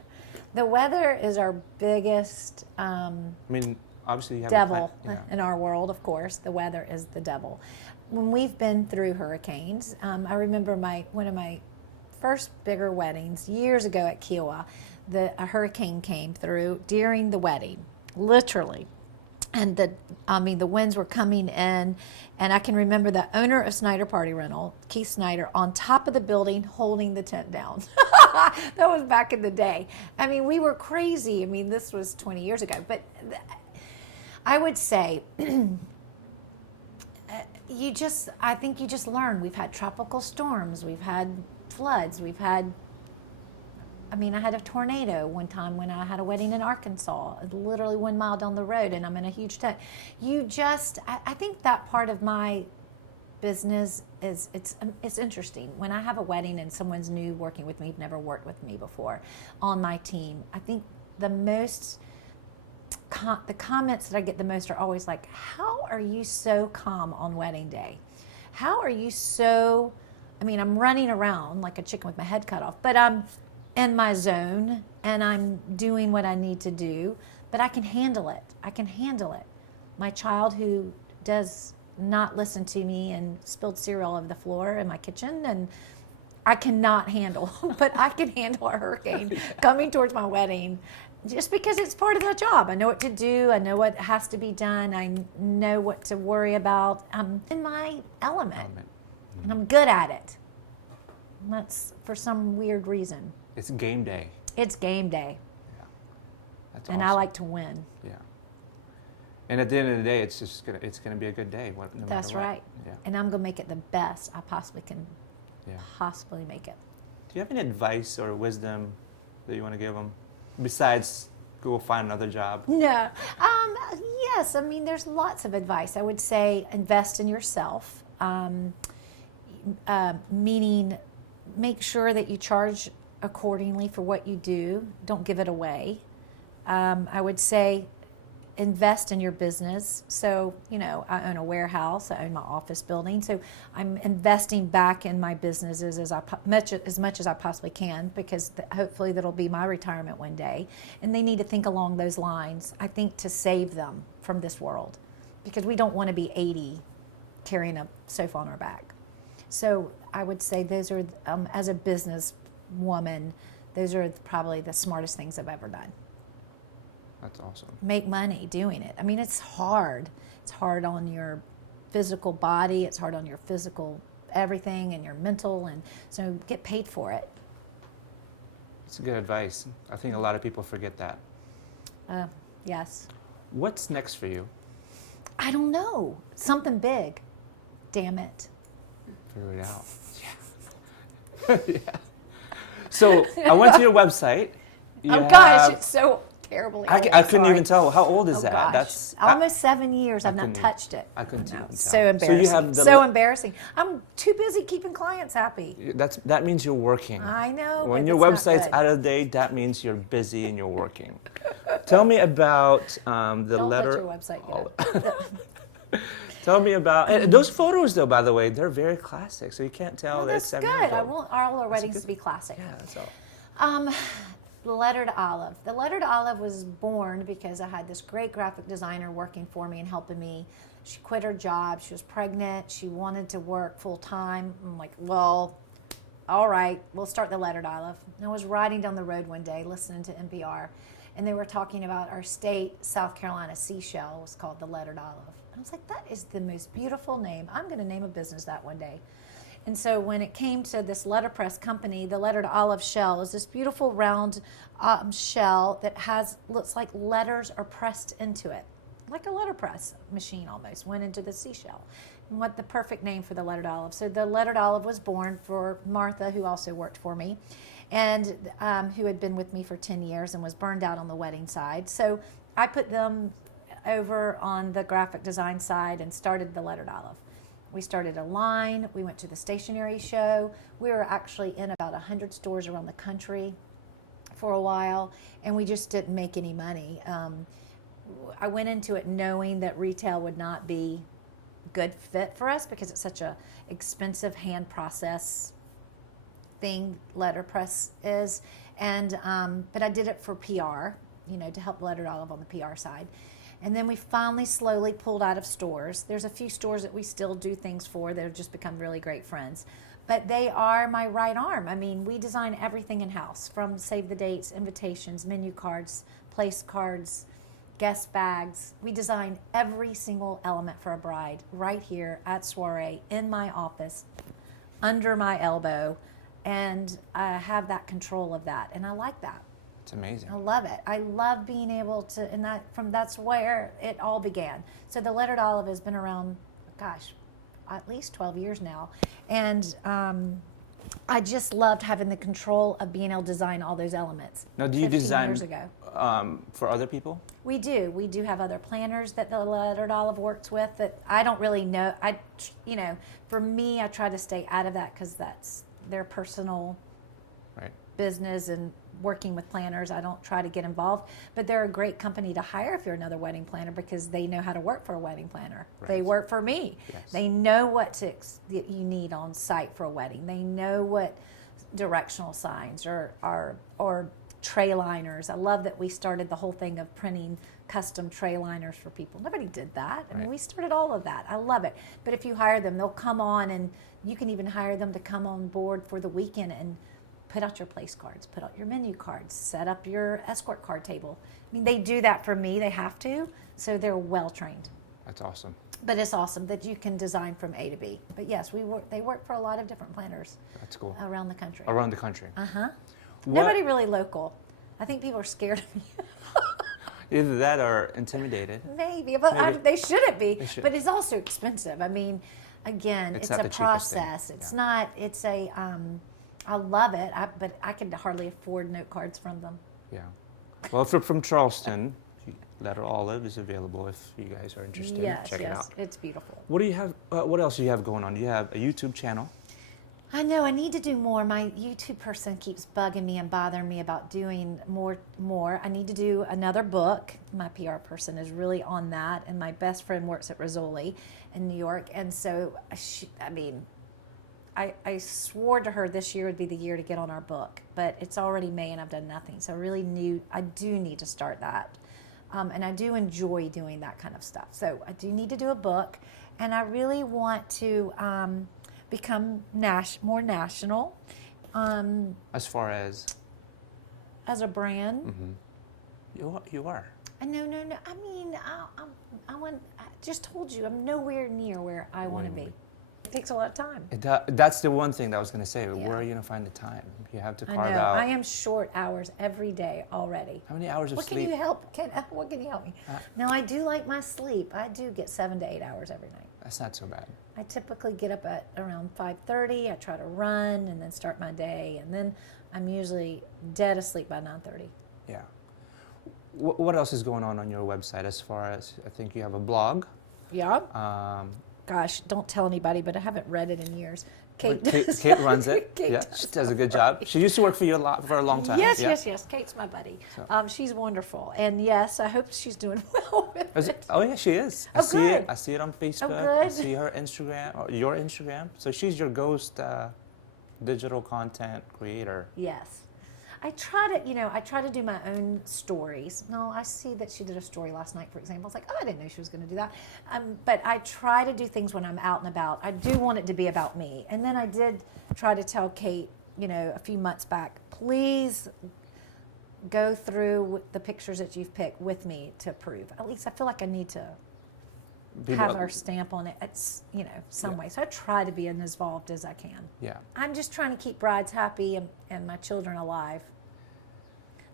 The weather is our biggest Obviously you have devil a plan, in our world, of course. The weather is the devil. When we've been through hurricanes, I remember one of my first bigger weddings years ago at Kiowa. A hurricane came through during the wedding, literally. and the winds were coming in, and I can remember the owner of Snyder Party Rental, Keith Snyder, on top of the building holding the tent down. That was back in the day. I mean, we were crazy. I mean, this was 20 years ago, but I would say I think you just learn. We've had tropical storms, we've had floods, I had a tornado one time when I had a wedding in Arkansas, literally 1 mile down the road, and I'm in a huge tent. I think that part of my business it's interesting. When I have a wedding and someone's new working with me, never worked with me before, on my team, I think the comments that I get the most are always like, how are you so calm on wedding day? How are you so, I'm running around like a chicken with my head cut off, but I'm in my zone and I'm doing what I need to do, but I can handle it. My child, who does not listen to me and spilled cereal over the floor in my kitchen, and I cannot handle, but I can handle a hurricane coming towards my wedding, just because it's part of the job. I know what to do. I know what has to be done. I know what to worry about. I'm in my element. And I'm good at it. And that's for some weird reason. It's game day. It's game day. Yeah. That's and awesome. I like to win. Yeah. And at the end of the day, it's gonna be a good day. No That's matter what. right. Yeah. And I'm gonna make it the best I possibly can. Yeah. Possibly make it. Do you have any advice or wisdom that you want to give them besides go find another job? No. Yes. There's lots of advice. I would say invest in yourself. Meaning, make sure that you charge accordingly for what you do. Don't give it away. I would say invest in your business. So, I own a warehouse, I own my office building. So I'm investing back in my businesses as much as I possibly can, because hopefully that'll be my retirement one day. And they need to think along those lines, I think, to save them from this world, because we don't want to be 80 carrying a sofa on our back. So I would say those are, as a business woman, those are probably the smartest things I've ever done. That's awesome. Make money doing it. It's hard. It's hard on your physical body. It's hard on your physical everything and your mental. And so get paid for it. It's good advice. I think a lot of people forget that. Yes. What's next for you? I don't know. Something big. Damn it. Figure it out. Yeah. Yeah. So I went to your website. Gosh, it's so terribly old. I couldn't even tell. How old is that? Gosh. That's almost 7 years. I've not touched it. I couldn't even tell. So embarrassing. So embarrassing. I'm too busy keeping clients happy. That means you're working. I know. When your website's out of date, that means you're busy and you're working. Tell me about the letter. Don't let your website go. Tell me about those photos, though. By the way, they're very classic, so you can't tell that it's 7 years old. That's good. I want all our weddings to be classic. Yeah, that's all. The Letter to Olive. The Letter to Olive was born because I had this great graphic designer working for me and helping me. She quit her job. She was pregnant. She wanted to work full time. I'm like, well, all right, we'll start the Letter to Olive. And I was riding down the road one day listening to NPR, and they were talking about our state, South Carolina seashell was called the Letter to Olive. I was like, that is the most beautiful name. I'm going to name a business that one day. And so when it came to this letterpress company, the Letter to Olive shell is this beautiful round shell that looks like letters are pressed into it, like a letterpress machine almost went into the seashell. And what the perfect name for the Letter to Olive. So the Letter to Olive was born for Martha, who also worked for me, and who had been with me for 10 years and was burned out on the wedding side. So I put them over on the graphic design side and started the Letter to Olive. We started a line. We went to the stationery show. We were actually in about 100 stores around the country for a while, and we just didn't make any money. I went into it knowing that retail would not be a good fit for us because it's such a expensive hand process thing, letterpress is. And but I did it for PR, to help Letter to Olive on the PR side. And then we finally slowly pulled out of stores. There's a few stores that we still do things for that have just become really great friends. But they are my right arm. We design everything in-house, from save the dates, invitations, menu cards, place cards, guest bags. We design every single element for a bride right here at Soiree in my office, under my elbow, and I have that control of that, and I like that. It's amazing. I love it. I love being able to, and that's where it all began. So the Lettered Olive has been around, gosh, at least 12 years now, and I just loved having the control of being able to design all those elements. Now, do you 15 design years ago. For other people? We do. We do have other planners that the Lettered Olive works with that I don't really know. For me, I try to stay out of that because that's their personal Right. business, and working with planners, I don't try to get involved. But they're a great company to hire if you're another wedding planner, because they know how to work for a wedding planner. Right. They work for me. Yes. They know what that you need on site for a wedding. They know what directional signs or tray liners. I love that we started the whole thing of printing custom tray liners for people. Nobody did that. I mean, Right. we started all of that. I love it. But if you hire them, they'll come on, and you can even hire them to come on board for the weekend and put out your place cards, put out your menu cards, set up your escort card table. I mean, they do that for me. They have to. So they're well trained. That's awesome. But it's awesome that you can design from A to B. But yes, they work for a lot of different planners That's cool. around the country. Around the country. Uh-huh. What- Nobody really local. I think people are scared of me. Either that or intimidated. Maybe, but Maybe. they shouldn't be. They should. But it's also expensive. I mean, again, It's it's not a the cheapest thing. process. It's Yeah. not. It's a. I love it, but I can hardly afford note cards from them. Yeah. Well, if you're from Charleston, Lettered Olive is available if you guys are interested. Yes, Check it out. it's beautiful. What do you have? What else do you have going on? Do you have a YouTube channel? I know I need to do more. My YouTube person keeps bugging me and bothering me about doing more. I need to do another book. My PR person is really on that, and my best friend works at Rizzoli in New York, and so I swore to her this year would be the year to get on our book, but it's already May and I've done nothing. So I do need to start that. And I do enjoy doing that kind of stuff. So I do need to do a book, and I really want to become more national As far as as a brand. you are. No. I mean, I just told you, I'm nowhere near where I want to be. It takes a lot of time. That's the one thing that I was going to say. Where are you going to find the time? You have to I carve know. out. I am short hours every day already. How many hours of What sleep? can you help? What can you help me? Now, I do like my sleep. I do get 7 to 8 hours every night. That's not so bad. I typically get up at around 5:30. I try to run and then start my day, and then I'm usually dead asleep by 9:30. Yeah. What else is going on your website? As far as I think you have a blog. Yeah. Gosh, don't tell anybody, but I haven't read it in years. Kate runs it. Kate Yeah, does she does a good job. She used to work for you for a long time. Yes, yeah? yes. Kate's my buddy. So. She's wonderful, and yes, I hope she's doing well with it. Oh yeah, she is. Oh, good. I see it on Facebook. Oh, I good. see her Instagram, or your Instagram. So she's your ghost digital content creator. Yes. I try to do my own stories. No, I see that she did a story last night, for example. I was like, oh, I didn't know she was going to do that. But I try to do things when I'm out and about. I do want it to be about me. And then I did try to tell Kate, a few months back, please go through the pictures that you've picked with me to approve. At least I feel like I need to have her stamp on it. It's, some way. So I try to be as involved as I can. Yeah. I'm just trying to keep brides happy and my children alive.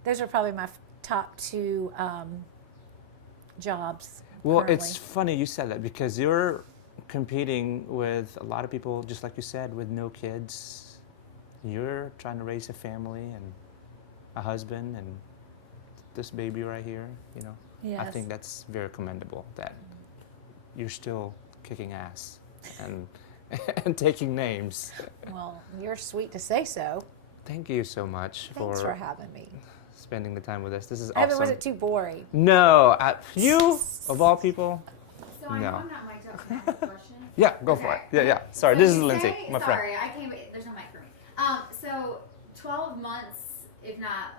Those are probably my top two jobs. Well, currently. it's funny you said that because you're competing with a lot of people, just like you said, with no kids. You're trying to raise a family and a husband and this baby right here, I Yes. think that's very commendable that you're still kicking ass and and taking names. Well, you're sweet to say so. Thanks you so much Thanks for having me. spending the time with us. This is I awesome. was it too boring? No, you of all people. So I know I'm not mic'd up. Can I ask a question? Yeah, go for it. Yeah. Sorry, So this is you Lindsay, say- my friend. Sorry, I came. There's no mic for me. So 12 months, if not,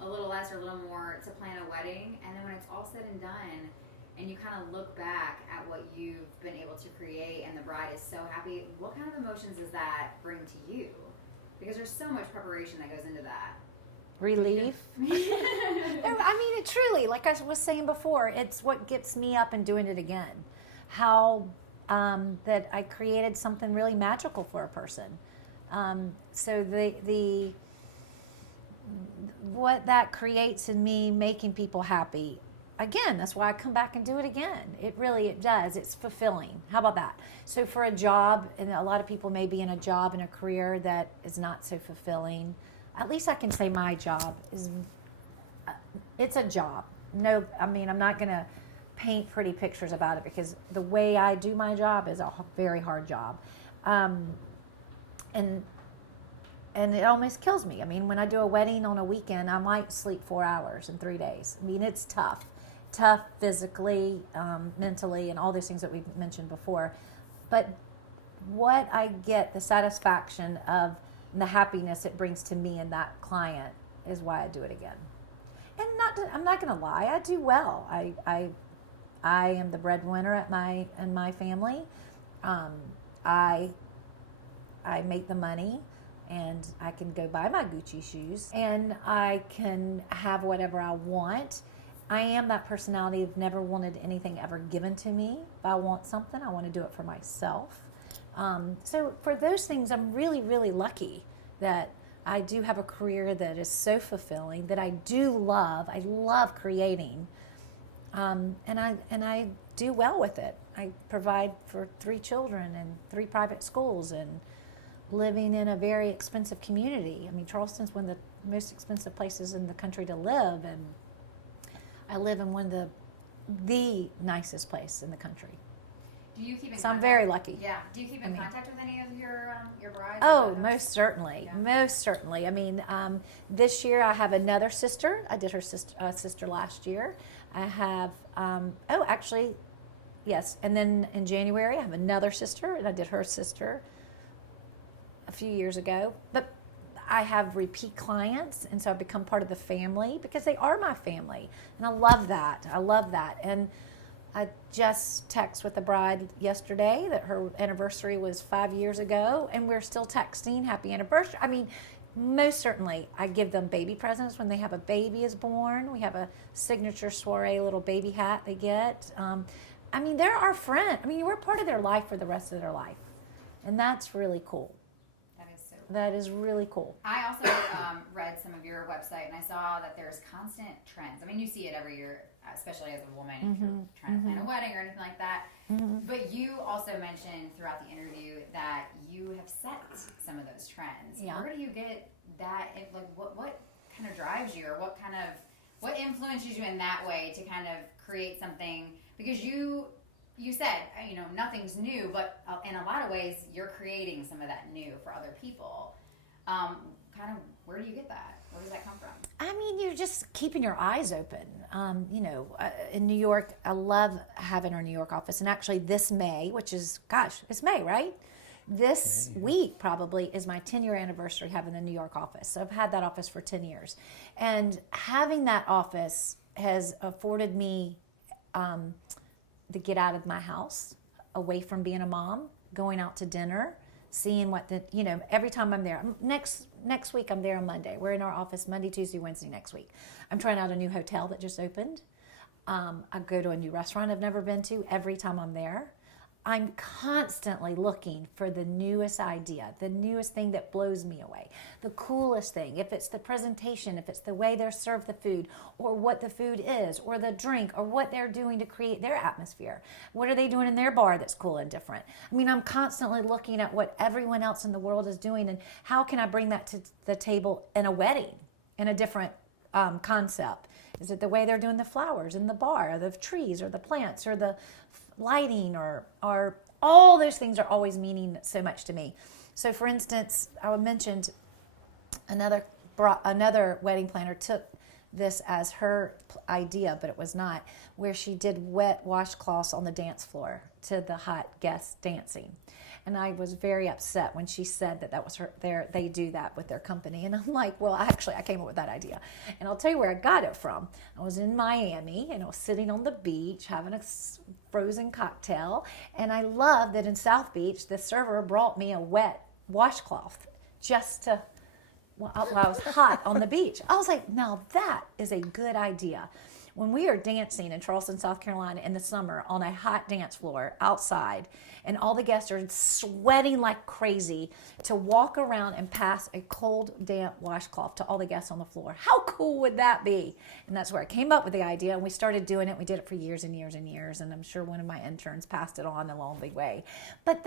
a little less or a little more, to plan a wedding, and then when it's all said and done, and you kind of look back at what you've been able to create, and the bride is so happy. What kind of emotions does that bring to you? Because there's so much preparation that goes into that. relief. I mean, it truly, like I was saying before, it's what gets me up and doing it again. How that I created something really magical for a person. So the what that creates in me making people happy. Again, that's why I come back and do it again. It does. It's fulfilling. How about that? So for a job, and a lot of people may be in a job and a career that is not so fulfilling. At least I can say my job is, it's a job. No, I mean, I'm not going to paint pretty pictures about it because the way I do my job is a very hard job. And it almost kills me. I mean, when I do a wedding on a weekend, I might sleep 4 hours in 3 days. I mean, it's tough physically, mentally, and all those things that we've mentioned before. But what I get, the satisfaction of the happiness it brings to me and that client is why I do it again. And I'm not going to lie, I do well. I am the breadwinner in my family. I make the money. And I can go buy my Gucci shoes, and I can have whatever I want. I am that personality of never wanted anything ever given to me. If I want something, I want to do it for myself. So for those things, I'm really, really lucky that I do have a career that is so fulfilling, that I do love. I love creating, and I do well with it. I provide for 3 children and 3 private schools, and living in a very expensive community. I mean, Charleston's one of the most expensive places in the country to live, and I live in one of the nicest place in the country. Do you keep in so contact? I'm very lucky. Yeah. Do you keep in contact with any of your brides? Oh, most certainly. Yeah. Most certainly. I mean, this year I have another sister. I did her sister last year. I have, actually, yes. And then in January I have another sister, and I did her sister a few years ago. But I have repeat clients, and so I've become part of the family because they are my family, and I love that. And I just texted with the bride yesterday that her anniversary was 5 years ago, and we're still texting happy anniversary. I mean, most certainly I give them baby presents when they have a baby is born. We have a signature Soiree little baby hat they get. I mean, they're our friend. I mean, we're part of their life for the rest of their life, and that's really cool. That is really cool. I also read some of your website, and I saw that there's constant trends. I mean, you see it every year, especially as a woman, if you're trying to plan a wedding or anything like that. But you also mentioned throughout the interview that you have set some of those trends. Yeah. Where do you get that? Like, what kind of drives you, or what influences you in that way to kind of create something? Because you said, nothing's new, but in a lot of ways, you're creating some of that new for other people. Where do you get that? Where does that come from? I mean, you're just keeping your eyes open. In New York, I love having our New York office. And actually this May, which is, it's May, right? This week probably is my 10-year anniversary having the New York office. So I've had that office for 10 years. And having that office has afforded me to get out of my house, away from being a mom, going out to dinner, seeing every time I'm there. Next week I'm there on Monday. We're in our office Monday, Tuesday, Wednesday next week. I'm trying out a new hotel that just opened. I go to a new restaurant I've never been to every time I'm there. I'm constantly looking for the newest idea, the newest thing that blows me away, the coolest thing. If it's the presentation, if it's the way they're served the food, or what the food is, or the drink, or what they're doing to create their atmosphere. What are they doing in their bar that's cool and different? I mean, I'm constantly looking at what everyone else in the world is doing, and how can I bring that to the table in a wedding, in a different concept? Is it the way they're doing the flowers in the bar, or the trees, or the plants, or the lighting, or all those things are always meaning so much to me. So for instance, I mentioned another wedding planner took this as her idea, but it was not, where she did wet washcloths on the dance floor to the hot guests dancing. And I was very upset when she said that was they do that with their company. And I'm like, well, actually, I came up with that idea. And I'll tell you where I got it from. I was in Miami, and I was sitting on the beach having a frozen cocktail. And I love that in South Beach, the server brought me a wet washcloth just to while I was hot on the beach. I was like, now that is a good idea. When we are dancing in Charleston, South Carolina in the summer on a hot dance floor outside, and all the guests are sweating like crazy, to walk around and pass a cold, damp washcloth to all the guests on the floor. How cool would that be? And that's where I came up with the idea, and we started doing it. We did it for years and years and years, and I'm sure one of my interns passed it on along the way. But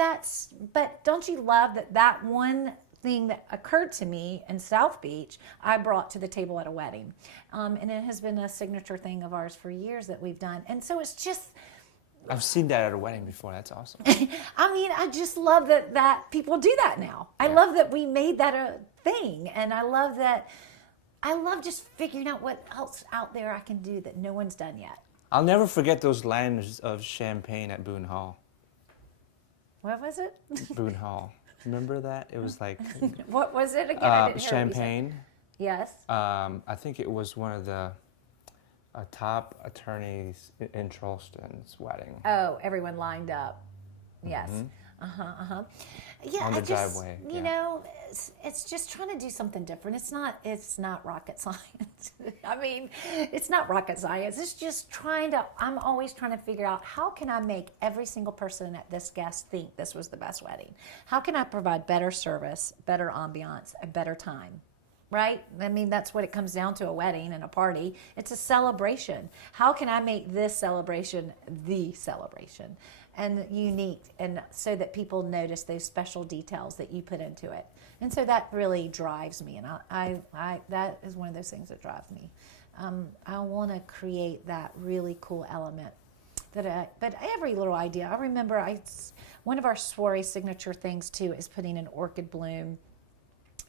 don't you love that one thing that occurred to me in South Beach, I brought to the table at a wedding. And it has been a signature thing of ours for years that we've done. And so it's just... I've seen that at a wedding before. That's awesome. I mean, I just love that people do that now. I love that we made that a thing. And I love just figuring out what else out there I can do that no one's done yet. I'll never forget those lines of champagne at Boone Hall. What was it? Boone Hall. Remember that? It was like... What was it again? I didn't hear champagne. What you said. Yes. I think it was one of the top attorneys in Charleston's wedding. Oh, everyone lined up. Yes. Mm-hmm. Yeah, On the driveway. You know, it's just trying to do something different. It's not rocket science. I mean, it's not rocket science. It's just I'm always trying to figure out, how can I make every single person at this guest think this was the best wedding? How can I provide better service, better ambiance, a better time? Right? I mean, that's what it comes down to, a wedding and a party. It's a celebration. How can I make this celebration the celebration and unique, and so that people notice those special details that you put into it? And so that really drives me, and I that is one of those things that drives me. I want to create that really cool element. But every little idea, I remember one of our soiree signature things too is putting an orchid bloom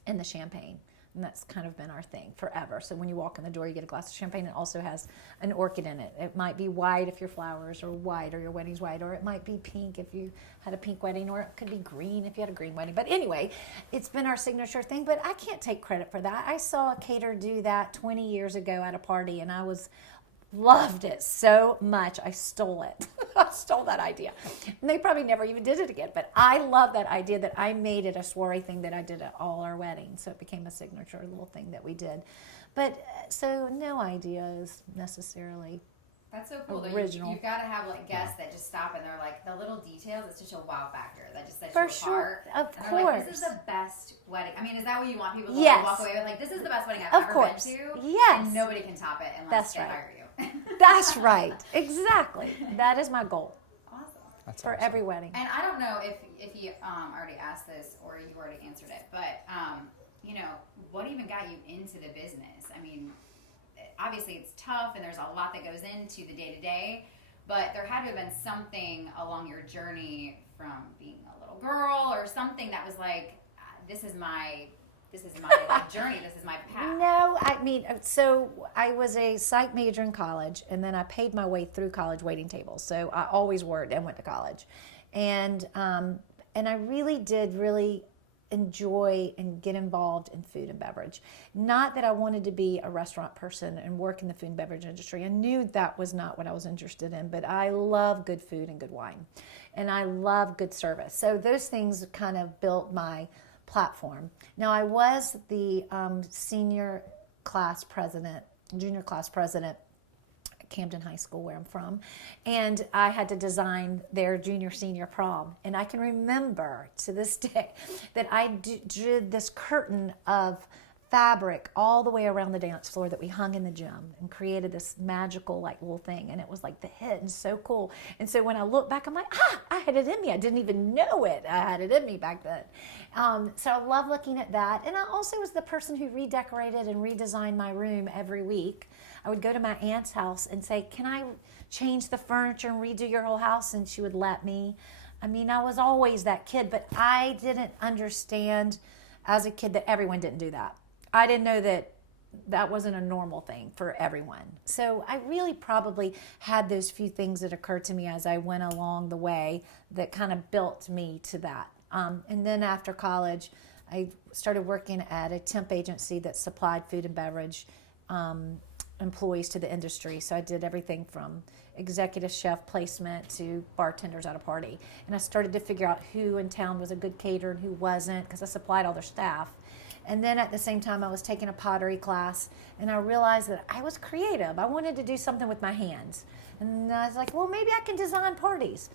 in the champagne. And that's kind of been our thing forever. So when you walk in the door, you get a glass of champagne. It also has an orchid in it. It might be white if your flowers are white, or your wedding's white, or it might be pink if you had a pink wedding, or it could be green if you had a green wedding. But anyway, it's been our signature thing, but I can't take credit for that. I saw a caterer do that 20 years ago at a party, and I loved it so much, I stole it. I stole that idea. And they probably never even did it again. But I love that idea that I made it a soiree thing that I did at all our weddings. So it became a signature little thing that we did. But so no ideas necessarily. That's so cool. Original. You've got to have like guests that just stop and they're like, the little details, it's such a wow factor. That just sets For you sure. apart. Of and course. Like, this is the best wedding. I mean, is that what you want people to Yes. walk away with? Like, this is the best wedding I've Of ever course. been to. Yes. And nobody can top it unless they hire you. That's right. Exactly. That is my goal. Awesome. That's For awesome. every wedding. And I don't know if you already asked this or you already answered it, but you know, what even got you into the business? I mean, obviously it's tough and there's a lot that goes into the day-to-day, but there had to have been something along your journey from being a little girl or something that was like, this is my like, journey, this is my path. No, I mean, so I was a psych major in college, and then I paid my way through college waiting tables. So I always worked and went to college. And I really did enjoy and get involved in food and beverage. Not that I wanted to be a restaurant person and work in the food and beverage industry. I knew that was not what I was interested in, but I love good food and good wine. And I love good service. So those things kind of built my platform. Now, I was the junior class president at Camden High School, where I'm from, and I had to design their junior-senior prom. And I can remember to this day that I did this curtain of fabric all the way around the dance floor that we hung in the gym and created this magical like little thing, and it was like the hit and so cool. And so when I look back, I'm like, I had it in me. I didn't even know it. I had it in me back then. So I love looking at that. And I also was the person who redecorated and redesigned my room every week. I would go to my aunt's house and say, can I change the furniture and redo your whole house? And she would let me. I mean, I was always that kid, but I didn't understand as a kid that everyone didn't do that. I didn't know that wasn't a normal thing for everyone. So I really probably had those few things that occurred to me as I went along the way that kind of built me to that. And then after college, I started working at a temp agency that supplied food and beverage employees to the industry. So I did everything from executive chef placement to bartenders at a party. And I started to figure out who in town was a good caterer and who wasn't, because I supplied all their staff. And then at the same time, I was taking a pottery class, and I realized that I was creative. I wanted to do something with my hands. And I was like, well, maybe I can design parties.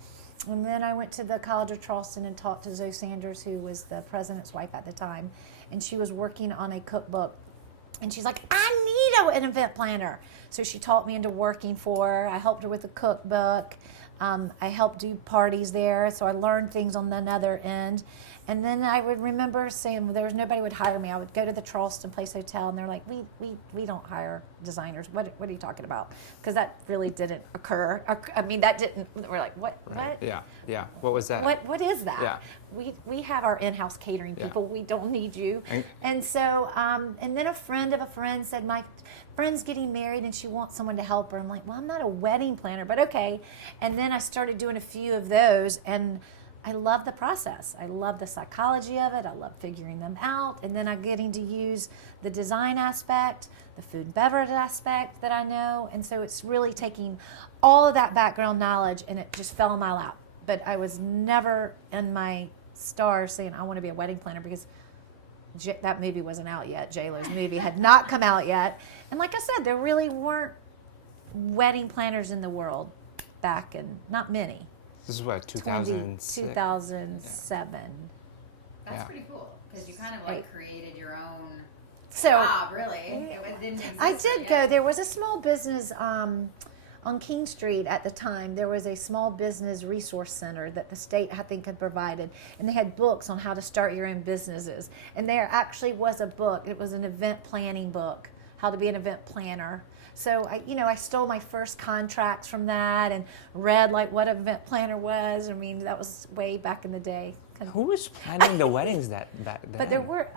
And then I went to the College of Charleston and talked to Zoe Sanders, who was the president's wife at the time. And she was working on a cookbook. And she's like, I need an event planner. So she taught me into working for her. I helped her with the cookbook. I helped do parties there, so I learned things on another end. And then I would remember saying, well, there was nobody would hire me. I would go to the Charleston Place Hotel, and they're like, we don't hire designers. What are you talking about? Because that really didn't occur. I mean, that didn't. We're like, what? Right. What? Yeah. What was that? What is that? Yeah. We have our in-house catering people. We don't need you. And so, and then a friend of a friend said, my friend's getting married and she wants someone to help her. I'm like, well, I'm not a wedding planner, but okay. And then I started doing a few of those, and I love the process. I love the psychology of it. I love figuring them out. And then I'm getting to use the design aspect, the food and beverage aspect that I know. And so it's really taking all of that background knowledge, and it just fell in my lap. But I was never in my stars saying I want to be a wedding planner, because that movie wasn't out yet. J-Lo's movie had not come out yet. And like I said, there really weren't wedding planners in the world back in, not many. This is what, 2006? 2007. That's pretty cool, because you kind of like created your own So job, really. It didn't exist I did yet. go. There was a small business on King Street at the time. There was a small business resource center that the state, I think, had provided, and they had books on how to start your own businesses. And there actually was a book. It was an event planning book, how to be an event planner. So I stole my first contracts from that and read like what an event planner was. I mean, that was way back in the day. Who was planning the weddings back then? But there were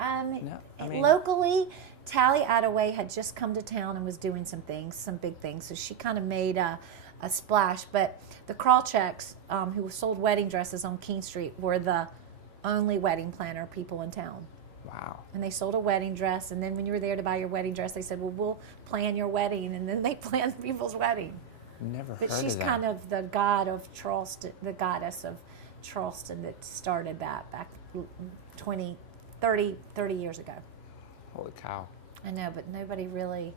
locally. Tally Attaway had just come to town and was doing some things, some big things. So she kind of made a splash. But the Krawchecks, who sold wedding dresses on King Street, were the only wedding planner people in town. Wow. And they sold a wedding dress. And then when you were there to buy your wedding dress, they said, well, we'll plan your wedding. And then they planned people's wedding. Never heard But of that. she's kind of the god of Charleston, the goddess of Charleston that started that back 30 years ago. Holy cow. I know, but nobody really.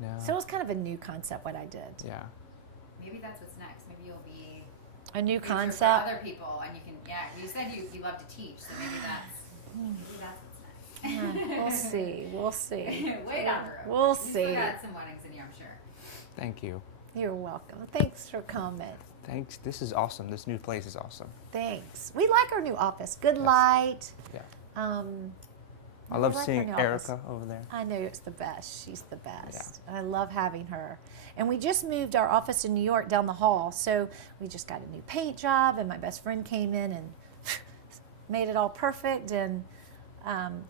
No. So it was kind of a new concept what I did. Yeah. Maybe that's what's next. Maybe you'll be A new for concept. other people, and you can. Yeah, you said you love to teach, so maybe that's what's next. We'll see. We'll see. Way down the road. We'll You see. still got some weddings in you, I'm sure. Thank you. You're welcome. Thanks for coming. Thanks. This is awesome. This new place is awesome. Thanks. We like our new office. Good Yes. light. Yeah. I I love like our seeing new Erica over there. I know, it's the best. She's the best. I love having her. And we just moved our office in New York down the hall. So we just got a new paint job, and my best friend came in and made it all perfect. And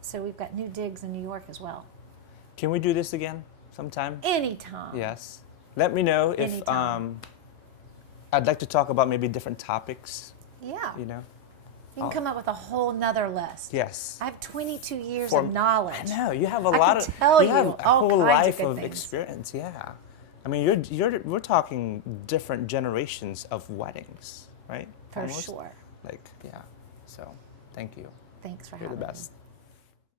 so we've got new digs in New York as well. Can we do this again sometime? Anytime. Yes. Let me know if Anytime. I'd like to talk about maybe different topics, Yeah. you know? You can come up with a whole nother list. Yes. I have 22 years For- of knowledge. I know, you have a I lot can of tell you have you a all whole kinds of life good of things. experience, yeah. I mean, we're talking different generations of weddings, right? For Almost. sure. Like, yeah. So, thank you. Thanks for You're the having me. best.